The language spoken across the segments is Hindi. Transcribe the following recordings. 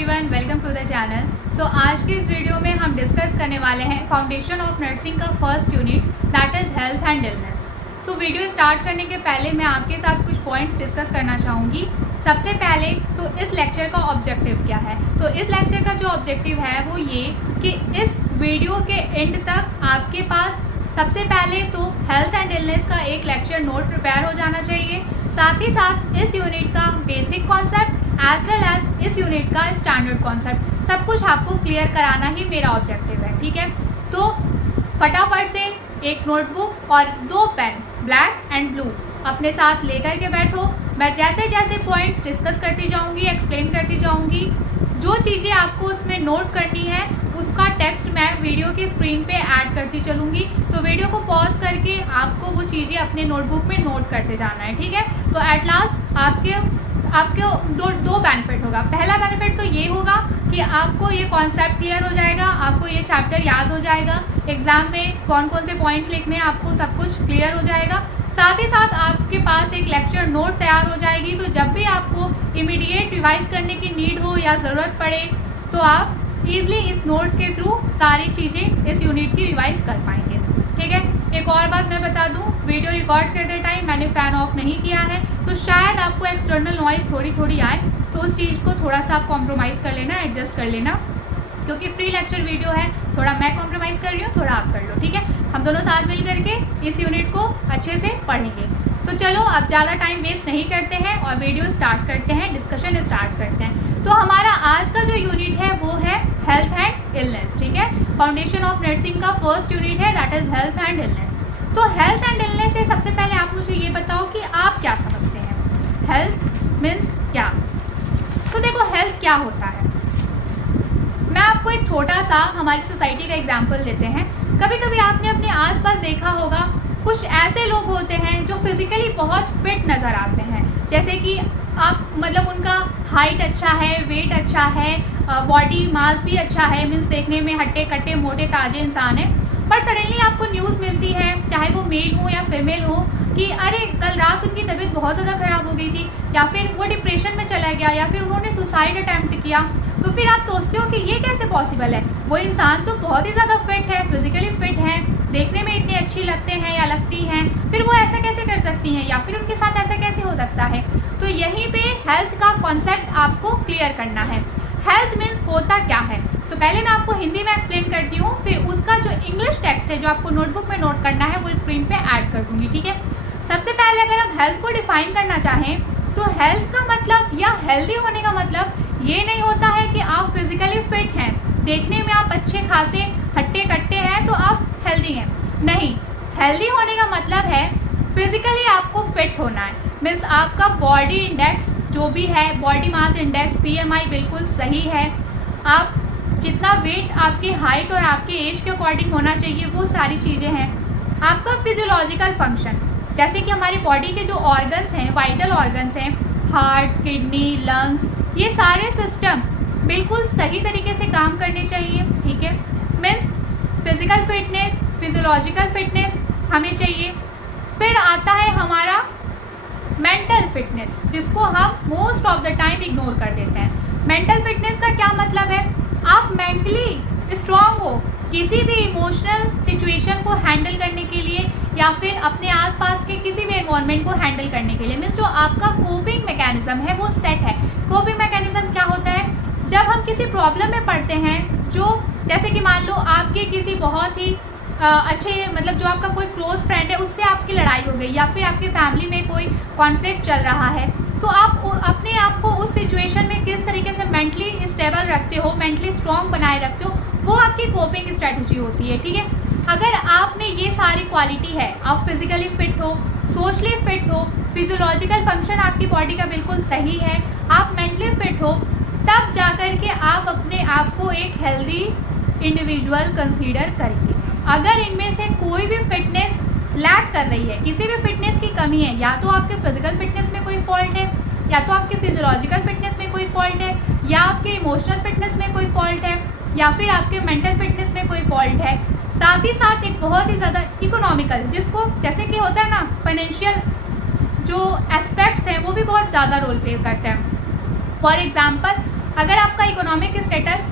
Everyone, welcome to the channel. So आज के इस वीडियो में हम डिस्कस करने वाले हैं फाउंडेशन ऑफ नर्सिंग का first unit that is health and illness. So video start करने के पहले मैं आपके साथ कुछ पॉइंट्स डिस्कस करना चाहूँगी। सबसे पहले तो इस लेक्चर का ऑब्जेक्टिव क्या है। तो इस लेक्चर का जो ऑब्जेक्टिव है वो ये कि इस वीडियो के एंड तक आपके पास सबसे पहले तो हेल्थ एंड इलनेस का एक लेक्चर नोट प्रिपेयर हो जाना चाहिए, साथ ही साथ इस यूनिट का basic concept as well as इस यूनिट का स्टैंडर्ड कॉन्सेप्ट सब कुछ आपको क्लियर कराना ही मेरा ऑब्जेक्टिव है। ठीक है, तो फटाफट से एक नोटबुक और 2 पेन ब्लैक एंड ब्लू अपने साथ लेकर के बैठो। मैं जैसे जैसे पॉइंट्स डिस्कस करती जाऊंगी, एक्सप्लेन करती जाऊंगी, जो चीज़ें आपको उसमें नोट करनी है उसका टेक्स्ट मैं वीडियो की स्क्रीन पे ऐड करती चलूँगी। तो वीडियो को पॉज करके आपको वो चीज़ें अपने नोटबुक में नोट करते जाना है। ठीक है, तो एट लास्ट आपके दो बेनिफिट होगा। पहला बेनिफिट तो ये होगा कि आपको ये कॉन्सेप्ट क्लियर हो जाएगा, आपको ये चैप्टर याद हो जाएगा, एग्जाम में कौन कौन से पॉइंट्स लिखने हैं आपको सब कुछ क्लियर हो जाएगा। साथ ही साथ आपके पास एक लेक्चर नोट तैयार हो जाएगी, तो जब भी आपको इमीडिएट रिवाइज करने की नीड हो या ज़रूरत पड़े तो आप ईजिली इस नोट्स के थ्रू सारी चीज़ें इस यूनिट की रिवाइज कर पाएंगे। ठीक है, एक और बात मैं बता दूं, वीडियो रिकॉर्ड करते टाइम मैंने फ़ैन ऑफ नहीं किया है, तो शायद आपको एक्सटर्नल नॉइज़ थोड़ी आए, तो उस चीज़ को थोड़ा सा आप कॉम्प्रोमाइज़ कर लेना, एडजस्ट कर लेना, क्योंकि फ्री लेक्चर वीडियो है, थोड़ा मैं कॉम्प्रोमाइज़ कर रही हूँ, थोड़ा आप कर लो। ठीक है, हम दोनों साथ मिल करके इस यूनिट को अच्छे से पढ़ेंगे। तो चलो अब ज़्यादा टाइम वेस्ट नहीं करते हैं और वीडियो स्टार्ट करते हैं, डिस्कशन स्टार्ट करते हैं। तो हमारा आज का जो यूनिट है वो है हेल्थ एंड इलनेस। ठीक है, फाउंडेशन ऑफ नर्सिंग का फर्स्ट यूनिट है that is health and illness. तो हेल्थ एंड इलनेस से सबसे पहले आप मुझे ये बताओ कि आप क्या समझते हैं, हेल्थ मीन्स क्या। तो देखो हेल्थ क्या होता है, मैं आपको एक छोटा सा हमारी सोसाइटी का एग्जाम्पल देते हैं। कभी कभी आपने अपने आसपास देखा होगा कुछ ऐसे लोग होते हैं जो फिजिकली बहुत फिट नज़र आते हैं, जैसे कि आप मतलब उनका हाइट अच्छा है, वेट अच्छा है, बॉडी मास भी अच्छा है, मीन्स देखने में हट्टे कट्टे मोटे ताजे इंसान है। पर सडनली आपको न्यूज़ मिलती है, चाहे वो मेल हो या फीमेल हो, कि अरे कल रात उनकी तबीयत बहुत ज़्यादा ख़राब हो गई थी, या फिर वो डिप्रेशन में चला गया, या फिर उन्होंने सुसाइड अटैम्प्ट किया। तो फिर आप सोचते हो कि ये कैसे पॉसिबल है, वो इंसान तो बहुत ही ज़्यादा फिट है, फिजिकली फिट है, देखने में इतने अच्छी लगते हैं या लगती हैं, फिर वो ऐसा कैसे कर सकती हैं, या फिर उनके साथ ऐसा कैसे हो सकता है। तो यहीं पे हेल्थ का कॉन्सेप्ट आपको क्लियर करना है। हेल्थ मीन्स होता क्या है, तो पहले मैं आपको हिंदी में एक्सप्लेन करती हूँ, फिर उसका जो इंग्लिश टेक्स्ट है जो आपको नोटबुक में नोट करना है वो स्क्रीन पे ऐड कर दूँगी। ठीक है, सबसे पहले अगर हम हेल्थ को डिफाइन करना चाहें तो हेल्थ का मतलब या हेल्दी होने का मतलब ये नहीं होता है कि आप फिजिकली फिट हैं, देखने में आप अच्छे खासे हट्टे कट्टे हैं तो आप हेल्दी हैं। नहीं, हेल्दी होने का मतलब है फिजिकली आपको फिट होना है, मीन्स आपका बॉडी इंडेक्स जो भी है, बॉडी मास इंडेक्स BMI बिल्कुल सही है, आप जितना वेट आपकी हाइट और आपके एज के अकॉर्डिंग होना चाहिए वो सारी चीज़ें हैं। आपका फिजियोलॉजिकल फंक्शन, जैसे कि हमारी बॉडी के जो ऑर्गन्स हैं, वाइटल ऑर्गन्स हैं, हार्ट, किडनी, लंग्स, ये सारे सिस्टम्स बिल्कुल सही तरीके से काम करने चाहिए। ठीक है, means physical fitness, physiological fitness हमें चाहिए। फिर आता है हमारा मेंटल फिटनेस, जिसको हम most of the time ignore कर देते हैं। मेंटल फिटनेस का क्या मतलब है, आप मेंटली स्ट्रांग हो किसी भी इमोशनल सिचुएशन को हैंडल करने के लिए, या फिर अपने आसपास के किसी भी एनवायरनमेंट को हैंडल करने के लिए, मीन्स जो आपका कोपिंग मैकेनिज्म है वो सेट है। कोपिंग मैकेनिज्म क्या होता है, जब हम किसी प्रॉब्लम में पड़ते हैं, जो जैसे कि मान लो आपके किसी बहुत ही अच्छे मतलब जो आपका कोई क्लोज फ्रेंड है उससे आपकी लड़ाई हो गई, या फिर आपकी फैमिली में कोई कॉन्फ्लिक्ट चल रहा है, तो आप अपने आप को उस सिचुएशन में किस तरीके से मेंटली स्टेबल रखते हो, मेंटली स्ट्रॉन्ग बनाए रखते हो, वो आपकी कोपिंग स्ट्रेटजी होती है। ठीक है, अगर आप में ये सारी क्वालिटी है, आप फिजिकली फिट हो, सोशली फिट हो, फिजियोलॉजिकल फंक्शन आपकी बॉडी का बिल्कुल सही है, आप मेंटली फिट हो, तब जाकर के आप अपने आप को एक हेल्दी इंडिविजुअल कंसीडर करेंगे। अगर इनमें से कोई भी फिटनेस लैक कर रही है, किसी भी फिटनेस की कमी है, या तो आपके फिजिकल फिटनेस में कोई फॉल्ट है, या तो आपके फिजियोलॉजिकल फिटनेस में कोई फॉल्ट है, या आपके इमोशनल फिटनेस में कोई फॉल्ट है, या फिर आपके मेंटल फिटनेस में कोई फॉल्ट है, साथ ही साथ एक बहुत ही ज़्यादा इकोनॉमिकल, जिसको जैसे कि होता है ना फाइनेंशियल जो एस्पेक्ट्स हैं वो भी बहुत ज़्यादा रोल प्ले करते हैं। फॉर एग्जाम्पल अगर आपका इकोनॉमिक स्टेटस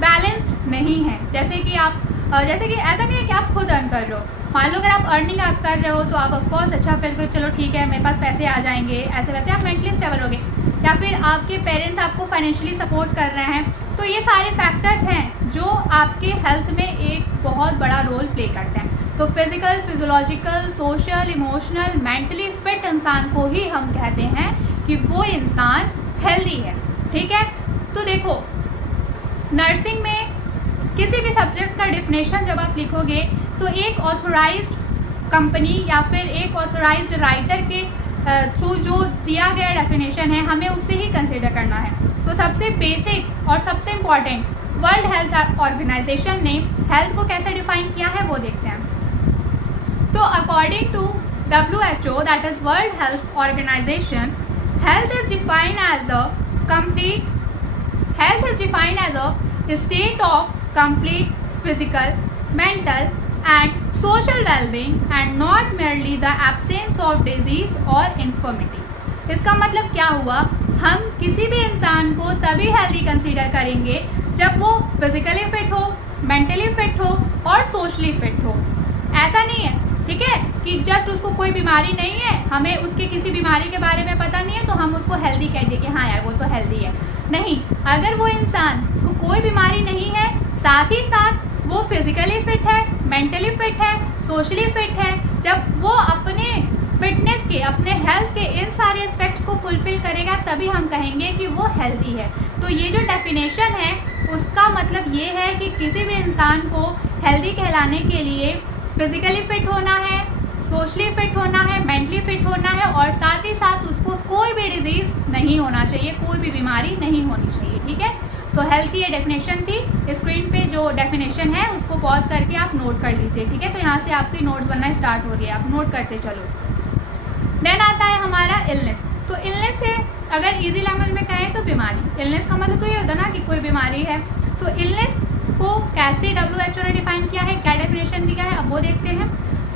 बैलेंस्ड नहीं है, जैसे कि ऐसा नहीं है कि आप खुद अर्न कर रहे हो, मान लो अगर आप अर्निंग आप कर रहे हो तो आप ऑफकोर्स अच्छा फील करो, चलो ठीक है मेरे पास पैसे आ जाएंगे, ऐसे वैसे आप मेंटली स्टेबल होगे, या फिर आपके पेरेंट्स आपको फाइनेंशियली सपोर्ट कर रहे हैं, तो ये सारे फैक्टर्स हैं जो आपके हेल्थ में एक बहुत बड़ा रोल प्ले करते हैं। तो physical, physiological, social, emotional, mentally fit इंसान को ही हम कहते हैं कि वो इंसान हेल्दी है, ठीक है। तो देखो, नर्सिंग में किसी भी सब्जेक्ट का डेफिनेशन जब आप लिखोगे तो एक ऑथोराइज्ड कंपनी या फिर एक ऑथोराइज्ड राइटर के थ्रू जो दिया गया डेफिनेशन है, हमें उससे ही कंसिडर करना है। तो सबसे बेसिक और सबसे इम्पॉर्टेंट, वर्ल्ड हेल्थ ऑर्गेनाइजेशन ने हेल्थ को कैसे डिफाइन किया है वो देखते हैं। तो according to WHO, that is world health organisation, health is defined as a state of complete physical, mental and social well-being and not merely the absence of disease or infirmity। इसका मतलब क्या हुआ, हम किसी भी इंसान को तभी हेल्दी कंसीडर करेंगे जब वो फिजिकली फिट हो, मेंटली फिट हो और सोशली फिट हो। ऐसा नहीं है, ठीक है, कि जस्ट उसको कोई बीमारी नहीं है, हमें उसके किसी बीमारी के बारे में पता नहीं है तो हम उसको हेल्दी कह दें कि हाँ यार वो तो हेल्दी है। नहीं, अगर वो इंसान को कोई बीमारी नहीं है, साथ ही साथ वो फिजिकली फिट है, मेंटली फिट है, सोशली फिट है, जब वो अपने फिटनेस के, अपने हेल्थ के इन सारे एस्पेक्ट्स को फुलफिल करेगा तभी हम कहेंगे कि वो हेल्दी है। तो ये जो डेफिनेशन है उसका मतलब ये है कि किसी भी इंसान को हेल्दी कहलाने के लिए फिजिकली फिट होना है, सोशली फिट होना है, मेंटली फिट होना है और साथ ही साथ उसको कोई भी डिजीज़ नहीं होना चाहिए, कोई भी बीमारी नहीं होनी चाहिए, ठीक है। तो हेल्थ की ये डेफिनेशन थी। स्क्रीन पे जो डेफिनेशन है उसको पॉज करके आप नोट कर लीजिए, ठीक है। तो यहाँ से आपकी नोट्स बनना स्टार्ट हो रही है, आप नोट करते चलो। देन आता है हमारा इलनेस। तो इलनेस है, अगर इजी लैंग्वेज में कहें तो बीमारी। इलनेस का मतलब तो ये होता है ना कि कोई बीमारी है। तो इलनेस को कैसे WHO ने डिफाइन किया है, क्या डेफिनेशन दिया है, अब वो देखते हैं।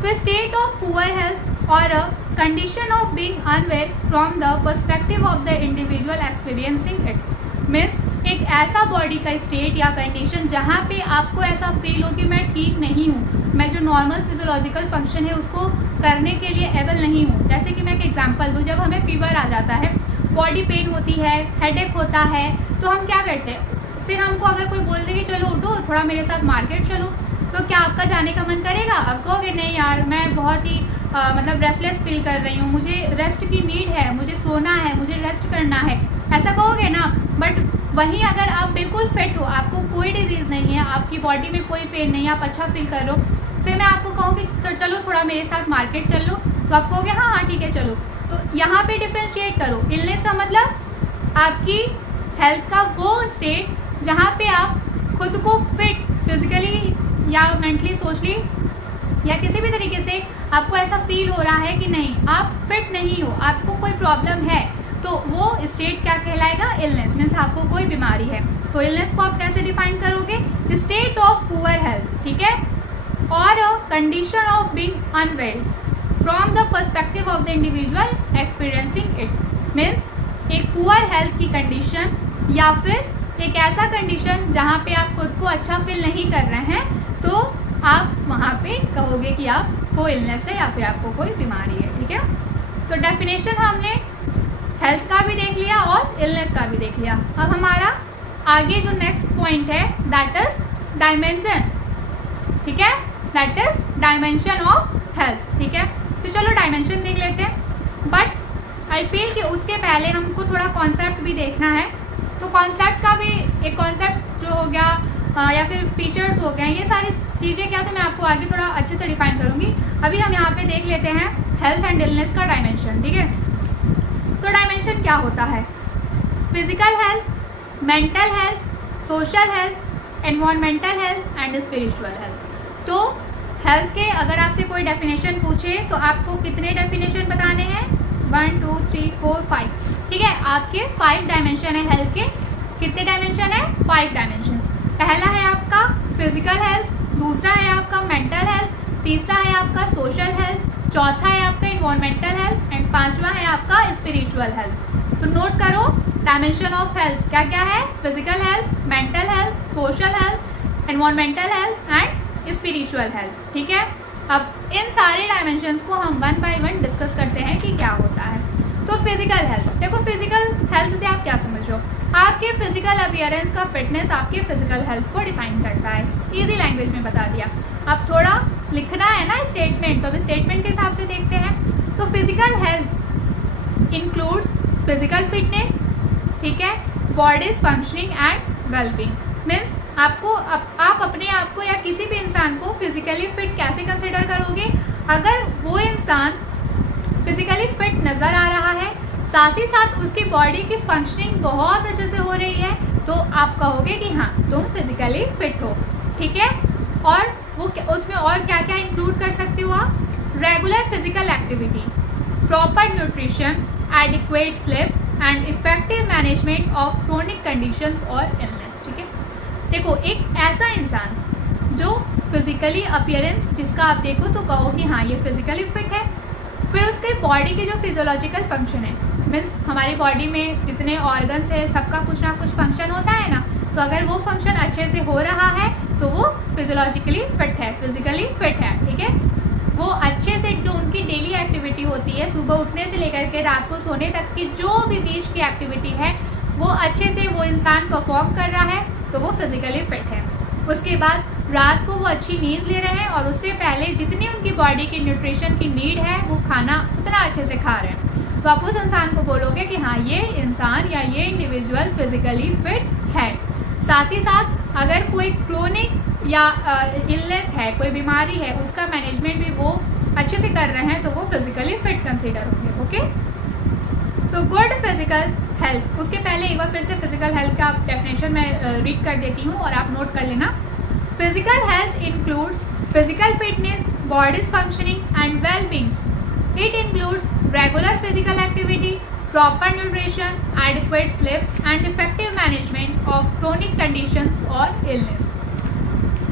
तो स्टेट ऑफ पुअर हेल्थ और condition of being unwell from the perspective of the individual experiencing it, means एक ऐसा बॉडी का स्टेट या कंडीशन जहाँ पे आपको ऐसा फील हो कि मैं ठीक नहीं हूँ, मैं जो नॉर्मल फिजियोलॉजिकल फंक्शन है उसको करने के लिए एबल नहीं हूँ। जैसे कि मैं एक एग्जांपल दूँ, जब हमें फीवर आ जाता है, बॉडी पेन होती है, हेडेक होता है, तो हम क्या करते हैं, फिर हमको अगर कोई बोल दे कि चलो उठो थोड़ा मेरे साथ मार्केट चलो, तो क्या आपका जाने का मन करेगा? आप कहोगे नहीं यार मैं बहुत ही मतलब रेस्टलेस फील कर रही हूँ, मुझे रेस्ट की नीड है, मुझे सोना है, मुझे रेस्ट करना है, ऐसा कहोगे ना। बट वहीं अगर आप बिल्कुल फिट हो, आपको कोई डिजीज़ नहीं है, आपकी बॉडी में कोई पेन नहीं है, आप अच्छा फील कर रहे हो, फिर मैं आपको कहूँगी तो चलो थोड़ा मेरे साथ मार्केट चल लो, तो आप कहोगे हाँ हाँ ठीक है चलो। तो यहाँ पे डिफ्रेंशिएट करो, इलनेस का मतलब आपकी हेल्थ का वो स्टेट जहाँ पे आप खुद को फिट फिजिकली या मेंटली, सोशली या किसी भी तरीके से आपको ऐसा फील हो रहा है कि नहीं आप फिट नहीं हो, आपको कोई प्रॉब्लम है, तो वो स्टेट क्या कहलाएगा? इलनेस, मीन्स आपको कोई बीमारी है। तो इलनेस को आप कैसे डिफाइन करोगे? स्टेट ऑफ पुअर हेल्थ, ठीक है, और a condition of being unwell from the perspective of the individual experiencing it, means एक पुअर हेल्थ की कंडीशन या फिर एक ऐसा कंडीशन जहाँ पे आप खुद को अच्छा फील नहीं कर रहे हैं, तो आप वहाँ पे कहोगे कि आपको इलनेस है या फिर आपको कोई बीमारी है, ठीक है। तो डेफिनेशन हमने हेल्थ का भी देख लिया और इलनेस का भी देख लिया। अब हमारा आगे जो नेक्स्ट पॉइंट है दैट इज डायमेंशन, ठीक है, that is dimension of health, ठीक है। तो चलो डायमेंशन देख लेते हैं, बट आई फील कि उसके पहले हमको थोड़ा कॉन्सेप्ट भी देखना है। तो कॉन्सेप्ट का भी एक कॉन्सेप्ट जो हो गया या फिर फीचर्स हो गए, ये सारी चीज़ें क्या तो मैं आपको आगे थोड़ा अच्छे से डिफाइन करूँगी। अभी हम यहाँ पे देख लेते हैं हेल्थ एंड इलनेस का डायमेंशन, ठीक है। तो डायमेंशन क्या होता है? Physical health, mental health, social health, environmental health and spiritual health. तो हेल्थ के अगर आपसे कोई डेफिनेशन पूछे तो आपको कितने डेफिनेशन बताने हैं? 1 2 3 4 5, ठीक है। आपके 5 डायमेंशन है हेल्थ के। कितने डायमेंशन है? 5 डायमेंशन। पहला है आपका फिजिकल हेल्थ, दूसरा है आपका मेंटल हेल्थ, तीसरा है आपका सोशल हेल्थ, चौथा है आपका एनवायरमेंटल हेल्थ एंड पांचवा है आपका स्पिरिचुअल हेल्थ। तो नोट करो डायमेंशन ऑफ हेल्थ क्या क्या है? Physical health, mental health, social health, environmental health and spiritual health. ठीक है, अब इन सारे डायमेंशंस को हम वन बाय वन डिस्कस करते हैं कि क्या होता है। तो फिजिकल हेल्थ, देखो फिजिकल हेल्थ से आप क्या समझ रहे हो? आपके फिजिकल अपीयरेंस का फिटनेस आपके फिजिकल हेल्थ को डिफाइन करता है। इजी लैंग्वेज में बता दिया। अब थोड़ा लिखना है ना स्टेटमेंट, तो अब स्टेटमेंट के हिसाब से देखते हैं। तो physical health includes physical fitness, ठीक है, bodies functioning and wellbeing. Means आपको आप अपने आप को या किसी भी इंसान को फिजिकली फिट कैसे कंसिडर करोगे? अगर वो इंसान फिजिकली फिट नज़र आ रहा है, साथ ही साथ उसकी बॉडी की फंक्शनिंग बहुत अच्छे से हो रही है, तो आप कहोगे कि हाँ तुम फिजिकली फिट हो। ठीक है, और वो उसमें और क्या क्या इंक्लूड कर सकते हो आप? Regular physical activity, proper nutrition, adequate sleep and effective management of chronic conditions और इलनेस। ठीक है, देखो एक ऐसा इंसान जो फिजिकली अपीयरेंस जिसका आप देखो तो कहो कि हाँ ये फिजिकली फिट है। फिर उसके बॉडी के जो फिजियोलॉजिकल फंक्शन है, मीन्स हमारी बॉडी में जितने ऑर्गन्स है सबका कुछ ना कुछ फंक्शन होता है ना, तो अगर वो फंक्शन अच्छे से हो रहा है तो वो फिजियोलॉजिकली फिट है, फिजिकली फिट है। ठीक है, वो अच्छे से जो उनकी डेली एक्टिविटी होती है, सुबह उठने से लेकर के रात को सोने तक की जो भी बीच की एक्टिविटी है वो अच्छे से वो इंसान परफॉर्म कर रहा है, तो वो फिजिकली फिट है। उसके बाद रात को वो अच्छी नींद ले रहे हैं और उससे पहले जितनी उनकी बॉडी की न्यूट्रिशन की नीड है वो खाना उतना अच्छे से खा रहे हैं, तो आप उस इंसान को बोलोगे कि हाँ ये इंसान या ये इंडिविजुअल फिजिकली फिट है। साथ ही साथ अगर कोई क्रोनिक या इलनेस है, कोई बीमारी है, उसका मैनेजमेंट भी वो अच्छे से कर रहे हैं, तो वो फिजिकली फिट कंसिडर होंगे। ओके, तो गुड फिजिकल हेल्थ, उसके पहले एक बार फिर से फिजिकल हेल्थ का डेफिनेशन मैं रीड कर देती हूँ और आप नोट कर लेना। Physical health includes physical fitness, bodies functioning and wellbeing. It includes regular physical activity, proper nutrition, adequate sleep and effective management of chronic conditions और इलनेस।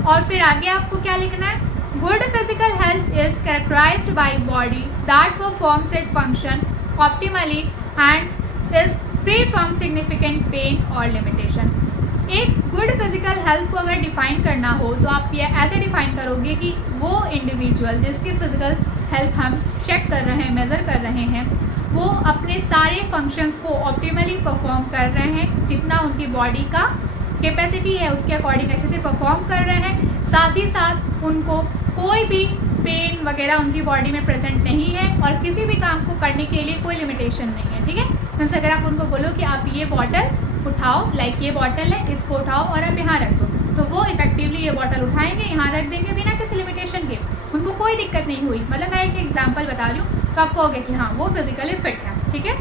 और फिर आगे आपको क्या लिखना है? Good physical health is characterised by body that performs it function optimally and is free from significant pain और लिमिटेशन। एक गुड फिजिकल हेल्थ को अगर डिफाइन करना हो तो आप ये ऐसे डिफाइन करोगे कि वो इंडिविजुअल जिसकी फिजिकल हेल्थ हम चेक कर रहे हैं, मेज़र कर रहे हैं, वो अपने सारे फंक्शंस को ऑप्टिमली परफॉर्म कर रहे हैं, जितना उनकी बॉडी का कैपेसिटी है उसके अकॉर्डिंग अच्छे से परफॉर्म कर रहे हैं। साथ ही साथ उनको कोई भी पेन वगैरह उनकी बॉडी में प्रेजेंट नहीं है और किसी भी काम को करने के लिए कोई लिमिटेशन नहीं है। ठीक है, जैसे अगर आप उनको बोलो कि आप ये बॉटल उठाओ, लाइक ये बॉटल है, इसको उठाओ और आप यहाँ रख दो, तो वो इफेक्टिवली ये बॉटल उठाएंगे, यहाँ रख देंगे बिना किसी लिमिटेशन के, उनको कोई दिक्कत नहीं हुई। मतलब मैं एक एग्जांपल बता रही हूँ, तो आप कहोगे कि हाँ वो फिजिकली फिट है। ठीक है,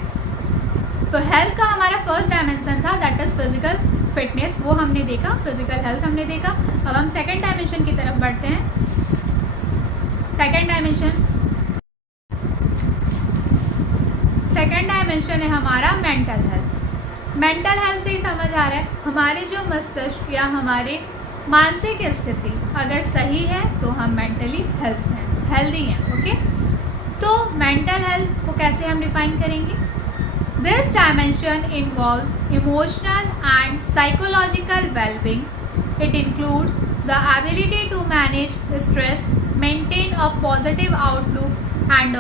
तो हेल्थ का हमारा फर्स्ट डायमेंशन था दैट इज फिजिकल फिटनेस, वो हमने देखा, फिजिकल हेल्थ हमने देखा। अब हम सेकेंड डायमेंशन की तरफ बढ़ते हैं। सेकेंड डायमेंशन है हमारा मेंटल हेल्थ। मेंटल हेल्थ से ही समझ आ रहा है हमारे जो मस्तिष्क या हमारे मानसिक स्थिति अगर सही है तो हम मेंटली हेल्दी हैं। ओके, तो मेंटल हेल्थ को कैसे हम डिफाइन करेंगे? This dimension involves emotional and psychological wellbeing. It includes the ability to manage stress, maintain a positive outlook and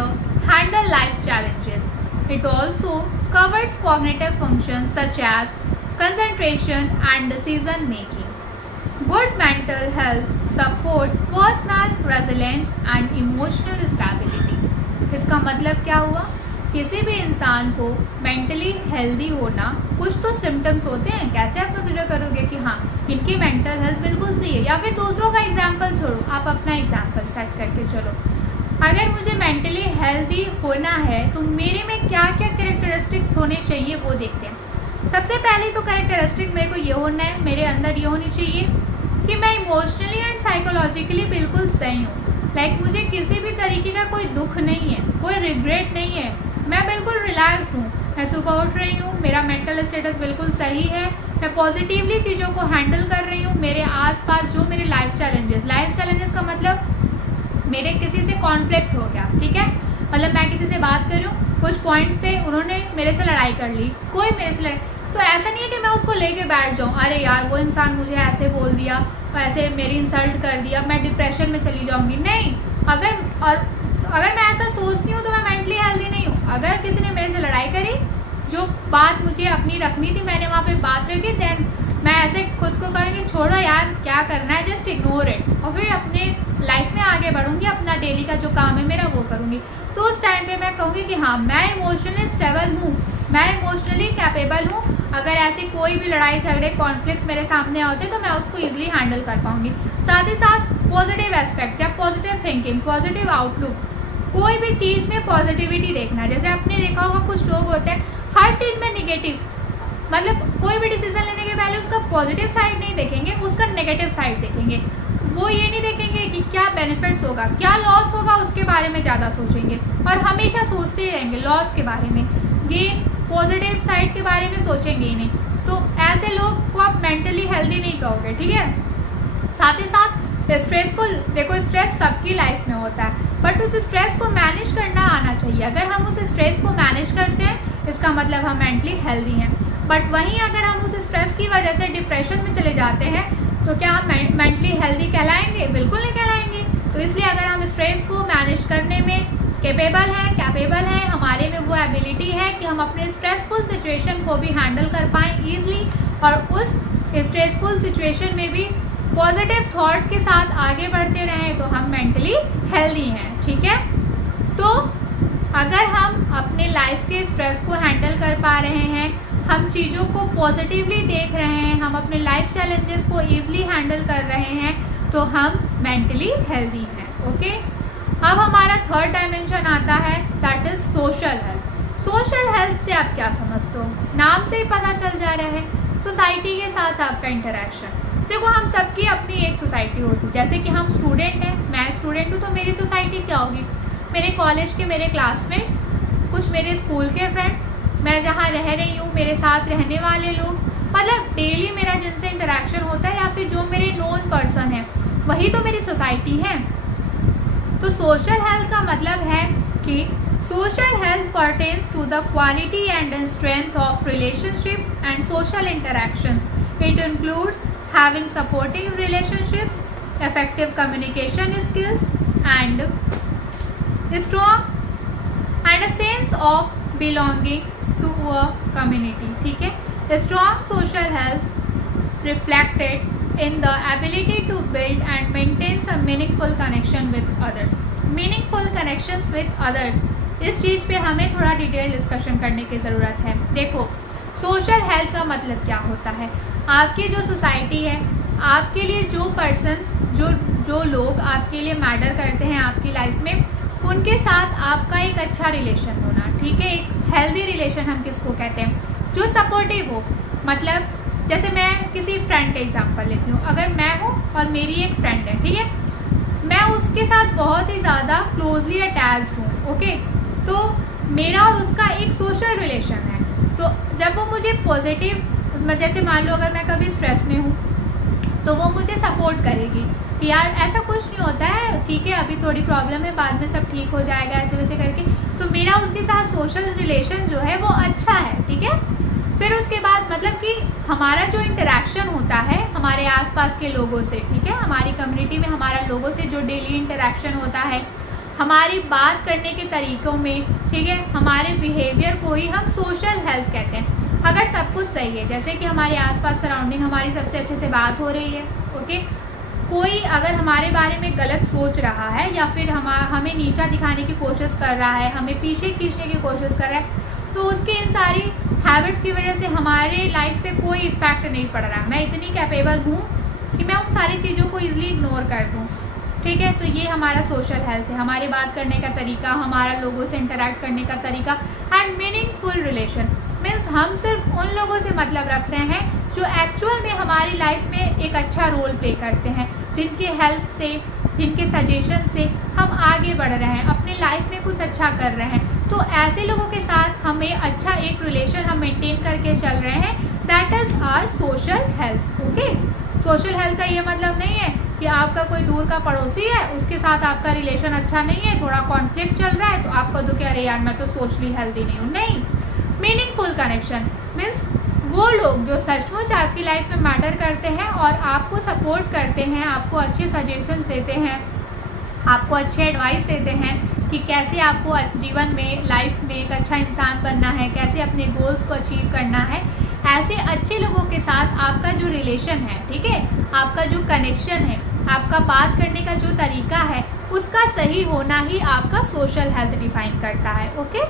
handle life's challenges. It also covers cognitive functions such as concentration and decision making. Good mental health support personal resilience and emotional stability. इसका मतलब क्या हुआ? किसी भी इंसान को मेंटली हेल्दी होना, कुछ तो सिम्टम्स होते हैं, कैसे आप कंसिडर करोगे कि हाँ इनकी मेंटल हेल्थ बिल्कुल सही है, या फिर दूसरों का एग्जाम्पल छोड़ो, आप अपना एग्जाम्पल सेट करके चलो। अगर मुझे मेंटली हेल्दी होना है तो मेरे में क्या क्या कैरेक्टरिस्टिक्स होने चाहिए वो देखते हैं। सबसे पहले तो कैरेक्टरिस्टिक मेरे को ये होना है, मेरे अंदर ये होनी चाहिए कि मैं इमोशनली एंड साइकोलॉजिकली बिल्कुल सही हूँ। लाइक मुझे किसी भी तरीके का कोई दुख नहीं है, कोई रिग्रेट नहीं है, मैं बिल्कुल रिलैक्स्ड हूँ, मैं सुबह उठ रही हूँ, मेरा मेंटल स्टेटस बिल्कुल सही है, मैं पॉजिटिवली चीज़ों को हैंडल कर रही हूँ। मेरे आसपास जो मेरे लाइफ चैलेंजेस का मतलब मेरे किसी से कॉन्फ्लिक्ट हो गया, ठीक है, मतलब मैं किसी से बात कर रही हूँ, कुछ पॉइंट्स पे उन्होंने मेरे से लड़ाई कर ली, कोई मेरे से तो ऐसा नहीं है कि मैं उसको लेके बैठ जाऊँ, अरे यार वो इंसान मुझे ऐसे बोल दिया, ऐसे मेरी इंसल्ट कर दिया, मैं डिप्रेशन में चली जाऊँगी। नहीं, अगर मैं ऐसा सोचती हूँ तो मैं मेंटली हेल्दी नहीं हूँ। अगर किसी ने मेरे से लड़ाई करी, जो बात मुझे अपनी रखनी थी मैंने वहाँ पे बात रखी, देन मैं ऐसे खुद को करूँगी छोड़ो यार क्या करना है, जस्ट इग्नोर इट, और फिर अपने लाइफ में आगे बढ़ूँगी, अपना डेली का जो काम है मेरा वो करूँगी। तो उस टाइम पे मैं कहूँगी कि हाँ मैं इमोशनली स्टेबल हूँ, मैं इमोशनली कैपेबल हूँ। अगर ऐसी कोई भी लड़ाई झगड़े कॉन्फ्लिक्ट मेरे सामने होते तो मैं उसको ईजिली हैंडल कर पाऊँगी। साथ ही साथ पॉजिटिव एस्पेक्ट्स या पॉजिटिव थिंकिंग, पॉजिटिव आउटलुक, कोई भी चीज़ में पॉजिटिविटी देखना। जैसे आपने देखा होगा कुछ लोग होते हैं हर चीज़ में निगेटिव, मतलब कोई भी डिसीजन लेने के पहले उसका पॉजिटिव साइड नहीं देखेंगे, उसका नेगेटिव साइड देखेंगे। वो ये नहीं देखेंगे कि क्या बेनिफिट्स होगा, क्या लॉस होगा, उसके बारे में ज़्यादा सोचेंगे और हमेशा सोचते ही रहेंगे लॉस के बारे में, गेन पॉजिटिव साइड के बारे में सोचेंगे ही नहीं। तो ऐसे लोग को आप मेंटली हेल्दी नहीं कहोगे, ठीक है। साथ ही साथ स्ट्रेसफुल, देखो स्ट्रेस सबकी लाइफ में होता है, बट उस स्ट्रेस को मैनेज करना आना चाहिए। अगर हम उस स्ट्रेस को मैनेज करते हैं इसका मतलब हम मेंटली हेल्दी हैं। बट वहीं अगर हम उस स्ट्रेस की वजह से डिप्रेशन में चले जाते हैं तो क्या हम मेंटली हेल्दी कहलाएंगे? बिल्कुल नहीं कहलाएंगे। तो इसलिए अगर हम स्ट्रेस को मैनेज करने में कैपेबल हैं, हमारे में वो एबिलिटी है कि हम अपने स्ट्रेसफुल सिचुएशन को भी हैंडल कर पाएँ ईजिली, और उस स्ट्रेसफुल सिचुएशन में भी पॉजिटिव थॉट्स के साथ आगे बढ़ते रहें, तो हम मेंटली हेल्दी हैं, ठीक है। तो अगर हम अपने लाइफ के स्ट्रेस को हैंडल कर पा रहे हैं, हम चीज़ों को पॉजिटिवली देख रहे हैं, हम अपने लाइफ चैलेंजेस को ईजिली हैंडल कर रहे हैं, तो हम मेंटली हेल्दी हैं, ओके। अब हमारा थर्ड डायमेंशन आता है, that is social health. Social health से आप क्या समझते हो? नाम से ही पता चल जा रहा है, सोसाइटी के साथ आपका इंटरेक्शन। देखो हम सबकी अपनी एक सोसाइटी होती है, जैसे कि हम स्टूडेंट हैं, मैं स्टूडेंट हूँ तो मेरी सोसाइटी क्या होगी? मेरे कॉलेज के मेरे क्लासमेट्स, कुछ मेरे स्कूल के फ्रेंड्स, मैं जहाँ रह रही हूँ मेरे साथ रहने वाले लोग, मतलब डेली मेरा जिनसे इंटरेक्शन होता है, या फिर जो मेरे नोन पर्सन है वही तो मेरी सोसाइटी है। तो सोशल हेल्थ का मतलब है कि social health pertains to the quality and strength of relationship and social interactions. It includes having supportive relationships, effective communication skills and a sense of belonging to a community, ठीक है। Strong social health reflected in the ability to build and maintain some meaningful connection with others. Meaningful connections with others, इस चीज़ पे हमें थोड़ा डिटेल डिस्कशन करने की ज़रूरत है। देखो सोशल हेल्थ का मतलब क्या होता है? आपकी जो सोसाइटी है, आपके लिए जो पर्सन्स, जो लोग आपके लिए मैटर करते हैं आपकी लाइफ में, उनके साथ आपका एक अच्छा रिलेशन होना, ठीक है। एक हेल्दी रिलेशन हम किसको कहते हैं? जो सपोर्टिव हो। मतलब जैसे मैं किसी फ्रेंड का एग्जांपल लेती हूँ, अगर मैं हूँ और मेरी एक फ्रेंड है, ठीक है, मैं उसके साथ बहुत ही ज़्यादा क्लोजली अटैच्ड हूँ, ओके। तो मेरा और उसका एक सोशल रिलेशन है। तो जब वो मुझे पॉजिटिव, जैसे मान लो अगर मैं कभी स्ट्रेस में हूँ तो वो मुझे सपोर्ट करेगी कि यार ऐसा कुछ नहीं होता है, ठीक है, अभी थोड़ी प्रॉब्लम है, बाद में सब ठीक हो जाएगा, ऐसे वैसे करके। तो मेरा उसके साथ सोशल रिलेशन जो है वो अच्छा है, ठीक है। फिर उसके बाद मतलब कि हमारा जो इंटरेक्शन होता है हमारे आसपास के लोगों से, ठीक है, हमारी कम्युनिटी में हमारा लोगों से जो डेली इंटरेक्शन होता है, हमारी बात करने के तरीक़ों में, ठीक है, हमारे बिहेवियर को ही हम सोशल हेल्थ कहते हैं। अगर सब कुछ सही है, जैसे कि हमारे आसपास सराउंडिंग हमारी सबसे अच्छे से बात हो रही है, ओके, कोई अगर हमारे बारे में गलत सोच रहा है या फिर हमें नीचा दिखाने की कोशिश कर रहा है, हमें पीछे खींचने की कोशिश कर रहा है, तो उसकी इन सारी हैबिट्स की वजह से हमारे लाइफ पे कोई इफ़ेक्ट नहीं पड़ रहा। मैं इतनी कैपेबल हूँ कि मैं उन सारी चीज़ों को ईजिली इग्नोर कर दूँ, ठीक है। तो ये हमारा सोशल हेल्थ है, हमारी बात करने का तरीका, हमारा लोगों से इंटरेक्ट करने का तरीका। एंड मीनिंगफुल रिलेशन मीन्स हम सिर्फ उन लोगों से मतलब रख रहे हैं जो एक्चुअल में हमारी लाइफ में एक अच्छा रोल प्ले करते हैं, जिनके हेल्प से, जिनके सजेशन से हम आगे बढ़ रहे हैं, अपनी लाइफ में कुछ अच्छा कर रहे हैं। तो ऐसे लोगों के साथ हमें अच्छा एक रिलेशन हम मेंटेन करके चल रहे हैं, that is our social health, okay. Social health का ये मतलब नहीं है कि आपका कोई दूर का पड़ोसी है, उसके साथ आपका रिलेशन अच्छा नहीं है, थोड़ा कॉन्फ्लिक्ट चल रहा है, तो आपको तो क्या, अरे यार मैं तो सोशली हेल्दी नहीं हूँ। नहीं, मीनिंगफुल कनेक्शन मीन्स वो लोग जो सचमुच आपकी लाइफ में मैटर करते हैं और आपको सपोर्ट करते हैं, आपको अच्छे सजेशंस देते हैं, आपको अच्छे एडवाइस देते हैं कि कैसे आपको जीवन में, लाइफ में एक अच्छा इंसान बनना है, कैसे अपने गोल्स को अचीव करना है। ऐसे अच्छे लोगों के साथ आपका जो रिलेशन है, ठीक है, आपका जो कनेक्शन है, आपका बात करने का जो तरीका है, उसका सही होना ही आपका सोशल हेल्थ डिफाइन करता है। ओके,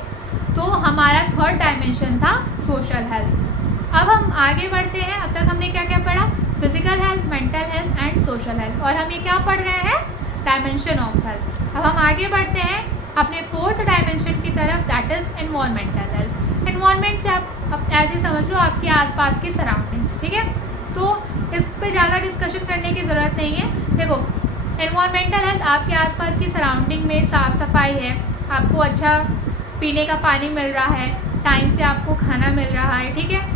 तो हमारा थर्ड डायमेंशन था सोशल हेल्थ। अब हम आगे बढ़ते हैं। अब तक हमने क्या क्या पढ़ा? Physical health, mental health and social health, और हम ये क्या पढ़ रहे हैं? Dimension of health. अब हम आगे बढ़ते हैं अपने फोर्थ डायमेंशन की तरफ, that is environmental health. Environment से आप ऐसे समझ लो आपके आसपास की सराउंडिंग्स, ठीक है। तो इस पर ज़्यादा डिस्कशन करने की ज़रूरत नहीं है। देखो, एनवायरमेंटल हेल्थ आपके आसपास की सराउंडिंग में साफ़ सफाई है, आपको अच्छा पीने का पानी मिल रहा है, टाइम से आपको खाना मिल रहा है, ठीक है,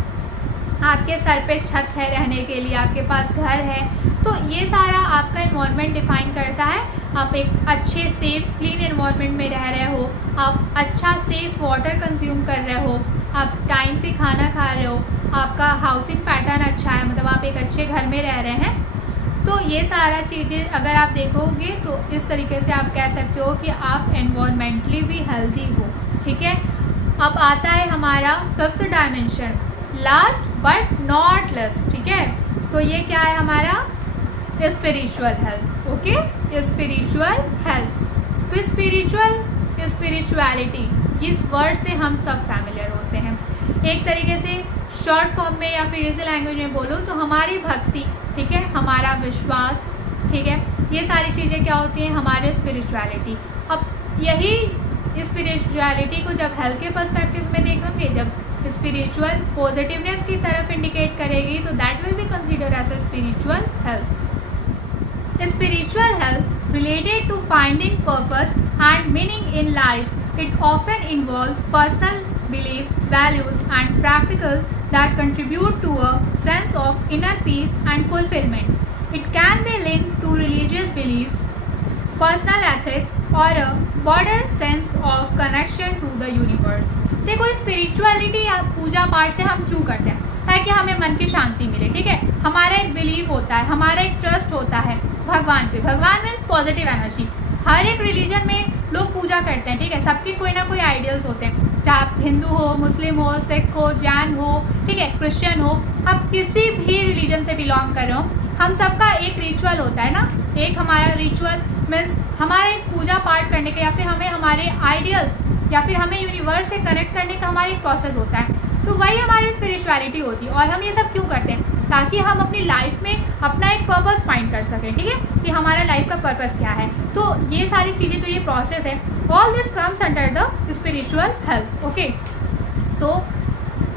आपके सर पे छत है रहने के लिए, आपके पास घर है। तो ये सारा आपका एनवायरनमेंट डिफाइन करता है। आप एक अच्छे सेफ क्लीन एनवायरनमेंट में रह रहे हो, आप अच्छा सेफ वाटर कंज्यूम कर रहे हो, आप टाइम से खाना खा रहे हो, आपका हाउसिंग पैटर्न अच्छा है, मतलब आप एक अच्छे घर में रह रहे हैं। तो ये सारा चीज़ें अगर आप देखोगे तो इस तरीके से आप कह सकते हो कि आप एनवायरमेंटली भी हेल्दी हो, ठीक है। अब आता है हमारा fifth dimension, last but not less, ठीक है। तो ये क्या है हमारा? Spiritual health. Okay, spiritual health. तो स्पिरिचुअलिटी, इस वर्ड से हम सब फैमिलियर होते हैं। एक तरीके से शॉर्ट फॉर्म में या फिर इसी लैंग्वेज में बोलो तो हमारी भक्ति, ठीक है, हमारा विश्वास, ठीक है, ये सारी चीज़ें क्या होती हैं? हमारे स्पिरिचुअलिटी। अब यही स्पिरिचुअलिटी को जब हेल्थ के पर्सपेक्टिव में देखोगे, जब स्पिरिचुअल पॉजिटिवनेस की तरफ इंडिकेट करेगी, तो that will be considered as a spiritual health. Spiritual health related to finding purpose and meaning in life. It often involves personal beliefs, values, and practices that contribute to a sense of inner peace and fulfillment. It can be linked to religious beliefs, personal ethics, or a broader sense of connection to the universe. देखो, स्पिरिचुअलिटी या पूजा पाठ से हम क्यों करते हैं? ताकि हमें मन की शांति मिले, ठीक है। हमारा एक बिलीव होता है, हमारा एक ट्रस्ट होता है भगवान पे। भगवान मीन्स पॉजिटिव एनर्जी। हर एक रिलीजन में लोग पूजा करते हैं, ठीक है, सबके कोई ना कोई आइडियल्स होते हैं, चाहे आप हिंदू हो, मुस्लिम हो, सिख हो, जैन हो, ठीक है, क्रिश्चियन हो, आप किसी भी रिलीजन से बिलोंग कर रहे हो, हम सबका एक रिचुअल होता है ना। एक हमारा रिचुअल मीन्स हमारा एक पूजा पाठ करने का, या फिर हमें हमारे आइडियल्स या फिर हमें यूनिवर्स से कनेक्ट करने का हमारा एक प्रोसेस होता है। तो वही हमारी स्पिरिचुअलिटी होती है। और हम ये सब क्यों करते हैं? ताकि हम अपनी लाइफ में अपना एक पर्पस फाइंड कर सकें, ठीक है, कि हमारा लाइफ का पर्पस क्या है। तो ये सारी चीज़ें जो ये प्रोसेस है, all this comes under the spiritual health. Okay, तो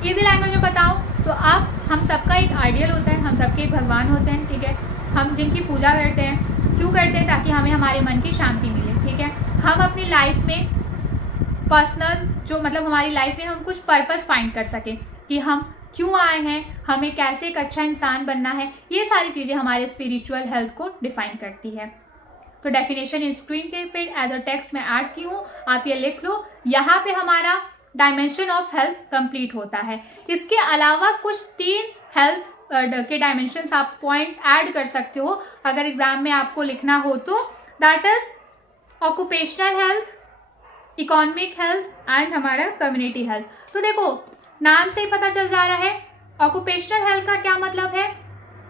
इजी लैंग्वेज में बताऊँ तो हम सबका एक आइडियल होता है, हम सबके एक भगवान होते हैं, ठीक है, हम जिनकी पूजा करते हैं। क्यों करते हैं? ताकि हमें हमारे मन की शांति मिले, ठीक है। हम अपनी लाइफ में पर्सनल जो मतलब हमारी लाइफ में हम कुछ पर्पस फाइंड कर सकें कि हम क्यों आए हैं, हमें कैसे एक अच्छा इंसान बनना है। ये सारी चीज़ें हमारे स्पिरिचुअल हेल्थ को डिफाइन करती है। तो डेफिनेशन स्क्रीन के पे एज अ टेक्स्ट में ऐड की हूँ, आप ये लिख लो। यहाँ पे हमारा डायमेंशन ऑफ हेल्थ कंप्लीट होता है। इसके अलावा कुछ 3 हेल्थ के डायमेंशंस आप पॉइंट ऐड कर सकते हो अगर एग्जाम में आपको लिखना हो तो, that is occupational health, economic health and हमारा कम्युनिटी हेल्थ। तो देखो, नाम से ही पता चल जा रहा है ऑक्यूपेशनल हेल्थ का क्या मतलब है।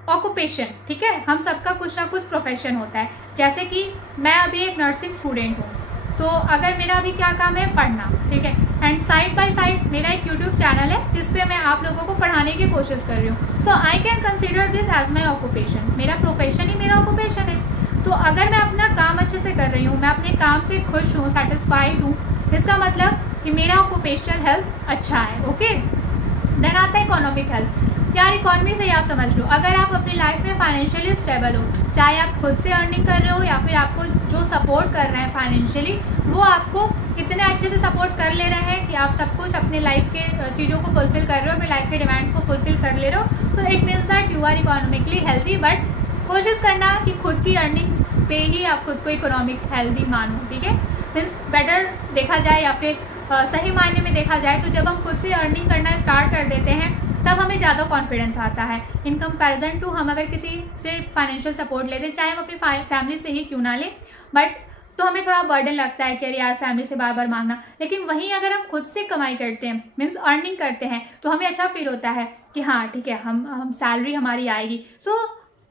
ऑक्यूपेशन, ठीक है, हम सबका कुछ ना कुछ प्रोफेशन होता है। जैसे कि मैं अभी एक नर्सिंग स्टूडेंट हूँ, तो अगर मेरा अभी क्या काम है? पढ़ना, ठीक है, एंड साइड बाय साइड मेरा एक यूट्यूब चैनल है जिसपे मैं आप लोगों को पढ़ाने की कोशिश कर रही हूँ। So I can consider this as my occupation. मेरा प्रोफेशन ही मेरा ऑक्यूपेशन है। तो अगर मैं अपना काम अच्छे से कर रही हूँ, मैं अपने काम से खुश हूँ, सेटिस्फाइड हूँ, इसका मतलब कि मेरा ऑक्यूपेशनल हेल्थ अच्छा है। ओके, देन आता है इकोनॉमिक हेल्थ। यार, इकॉनमी से ही आप समझ लो, अगर आप अपनी लाइफ में फाइनेंशियली स्टेबल हो, चाहे आप खुद से अर्निंग कर रहे हो या फिर आपको जो सपोर्ट कर रहे हैं फाइनेंशियली, वो आपको इतने अच्छे से सपोर्ट कर ले रहे हैं कि आप सब कुछ अपने लाइफ के चीज़ों को फुलफिल कर रहे हो, अपनी लाइफ के डिमांड्स को फुलफिल कर ले रहे हो, तो it means that you are economically healthy. But कोशिश करना कि खुद की अर्निंग पे ही आप खुद को इकोनॉमिक हेल्दी मानो, ठीक है। मीन्स बेटर देखा जाए या फिर सही मायने में देखा जाए तो जब हम खुद से अर्निंग करना स्टार्ट कर देते हैं तब हमें ज़्यादा कॉन्फिडेंस आता है इन कंपैरिजन टू हम अगर किसी से फाइनेंशियल सपोर्ट लेते, चाहे हम अपनी फैमिली से ही क्यों ना लें, बट तो हमें थोड़ा बर्डन लगता है कि अरे यार फैमिली से बार बार मांगना। लेकिन वहीं अगर हम खुद से कमाई करते हैं, मीन्स अर्निंग करते हैं, तो हमें अच्छा फील होता है कि हाँ ठीक है, हम सैलरी हमारी आएगी। सो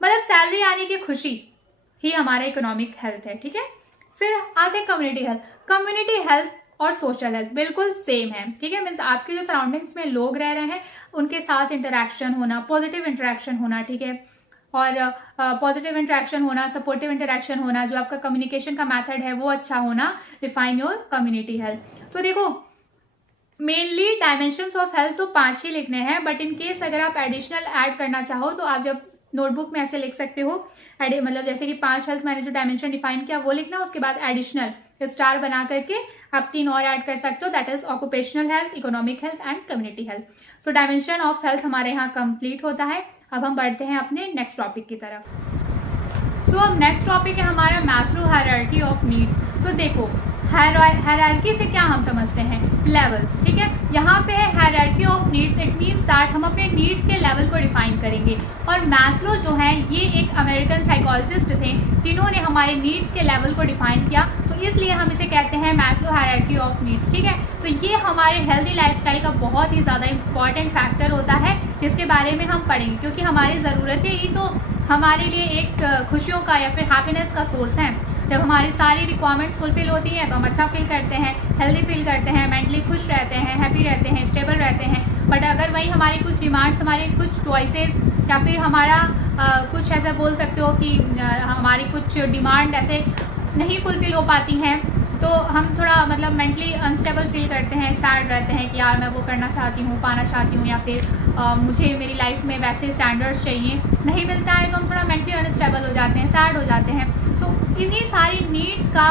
मतलब सैलरी आने की खुशी ही हमारा इकोनॉमिक हेल्थ है, ठीक है। फिर आते हैं कम्युनिटी हेल्थ। कम्युनिटी हेल्थ और सोशल हेल्थ बिल्कुल सेम है, ठीक है। मीन्स आपके जो सराउंडिंग्स में लोग रह रहे हैं उनके साथ इंटरेक्शन होना, पॉजिटिव इंटरेक्शन होना, ठीक है, और पॉजिटिव इंटरेक्शन होना, सपोर्टिव इंटरेक्शन होना, जो आपका कम्युनिकेशन का मेथड है वो अच्छा होना, डिफाइन योर कम्युनिटी हेल्थ। तो देखो मेनली डायमेंशंस ऑफ हेल्थ तो 5 ही लिखने हैं, बट इन केस अगर आप एडिशनल ऐड करना चाहो तो आप जब नोटबुक में ऐसे लिख सकते हो, मतलब जैसे कि 5 हेल्थ मैंने जो डायमेंशन डिफाइन किया वो लिखना, उसके बाद एडिशनल स्टार बना करके आप 3 और ऐड कर सकते हो, that is occupational health, economic health and community health. तो डायमेंशन ऑफ हेल्थ हमारे यहाँ कंप्लीट होता है। अब हम बढ़ते हैं अपने नेक्स्ट टॉपिक की तरफ। सो अब नेक्स्ट टॉपिक है हमारा मैस्लो हायरार्की ऑफ नीड्स। तो देखो हायरार्की से क्या हम समझते हैं, लेवल्स, ठीक है। यहाँ पे है hierarchy of needs, it means that हम अपने नीड्स के लेवल को डिफाइन करेंगे। और मैस्लो जो है ये एक अमेरिकन साइकोलॉजिस्ट थे जिन्होंने हमारे नीड्स के लेवल को डिफाइन किया, तो इसलिए हम इसे कहते हैं मैस्लो हायरार्की ऑफ नीड्स, ठीक है। तो ये हमारे हेल्दी लाइफस्टाइल का बहुत ही ज़्यादा इंपॉर्टेंट फैक्टर होता है जिसके बारे में हम पढ़ेंगे, क्योंकि हमारी ज़रूरतें ही तो हमारे लिए एक खुशियों का या फिर हैप्पीनेस का सोर्स है। जब हमारी सारी रिक्वायरमेंट्स फुलफिल होती हैं तो हम अच्छा फील करते हैं, हेल्दी फील करते हैं, मेंटली खुश रहते हैं, हैप्पी रहते हैं, स्टेबल रहते हैं। बट अगर वही हमारी कुछ डिमांड्स, हमारी कुछ चॉइसेस या फिर हमारा कुछ ऐसा बोल सकते हो कि हमारी कुछ डिमांड ऐसे नहीं फुलफिल हो पाती हैं, तो हम थोड़ा मतलब मेंटली अनस्टेबल फील करते हैं, सैड रहते हैं कि यार मैं वो करना चाहती हूँ, पाना चाहती हूँ, या फिर मुझे मेरी लाइफ में वैसे स्टैंडर्ड्स चाहिए, नहीं मिलता है तो हम थोड़ा मेंटली अनस्टेबल हो जाते हैं, सैड हो जाते हैं। तो इन्हीं सारी नीड्स का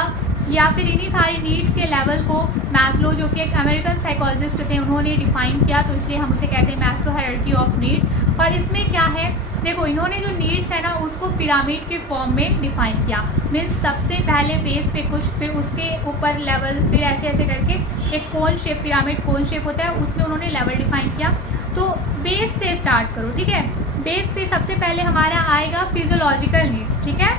या फिर इन्हीं सारी नीड्स के लेवल को मैस्लो, जो कि एक अमेरिकन साइकोलॉजिस्ट थे, उन्होंने डिफाइन किया, तो इसलिए हम उसे कहते हैं मैस्लो हायरार्की ऑफ नीड्स। और इसमें क्या है, देखो इन्होंने जो नीड्स है ना उसको पिरामिड के फॉर्म में डिफाइन किया। मीन्स सबसे पहले बेस पे कुछ, फिर उसके ऊपर लेवल, फिर ऐसे ऐसे करके एक cone shape, pyramid cone shape होता है, उसमें उन्होंने लेवल डिफाइन किया। तो बेस से स्टार्ट करो, ठीक है। बेस पे सबसे पहले हमारा आएगा फिजियोलॉजिकल नीड्स, ठीक है।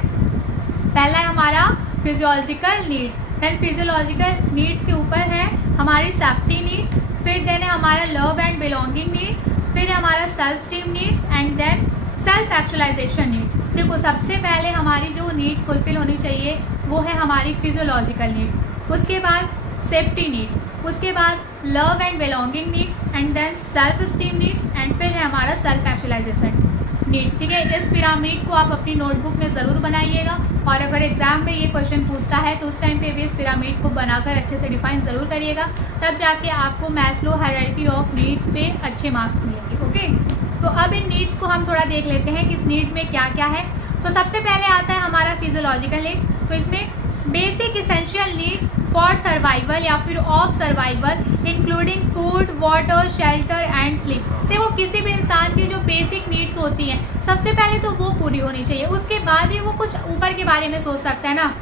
पहला है हमारा physiological needs, then physiological needs के ऊपर है हमारी सेफ्टी नीड्स, फिर देन है हमारा लव एंड बिलोंगिंग नीड्स, फिर है हमारा self esteem needs and then self actualization needs. देखो सबसे पहले हमारी जो नीड फुलफिल होनी चाहिए वो है हमारी फिजियोलॉजिकल नीड्स, उसके बाद सेफ्टी नीड्स, उसके बाद love and belonging needs and then self esteem needs एंड फिर है हमारा सेल्फ एक्चुअलाइजेशन नीड्स, ठीक है। इस पिरामिड को आप अपनी नोटबुक में ज़रूर बनाइएगा, और अगर एग्जाम में ये क्वेश्चन पूछता है तो उस टाइम पे भी इस पिरामिड को बनाकर अच्छे से डिफाइन ज़रूर करिएगा, तब जाके आपको मैस्लो हायरार्की ऑफ नीड्स पे अच्छे मार्क्स मिलेंगे, ओके। तो अब इन नीड्स को हम थोड़ा देख लेते हैं कि इस नीड में क्या क्या है। तो सबसे पहले आता है हमारा फिजियोलॉजिकल नीड्स। तो इसमें basic essential needs for survival या फिर of survival including food, water, shelter and sleep. देखो किसी भी इंसान की जो बेसिक नीड्स होती हैं सबसे पहले तो वो पूरी होनी चाहिए, उसके बाद ही वो कुछ ऊपर के बारे में सोच सकता है ना।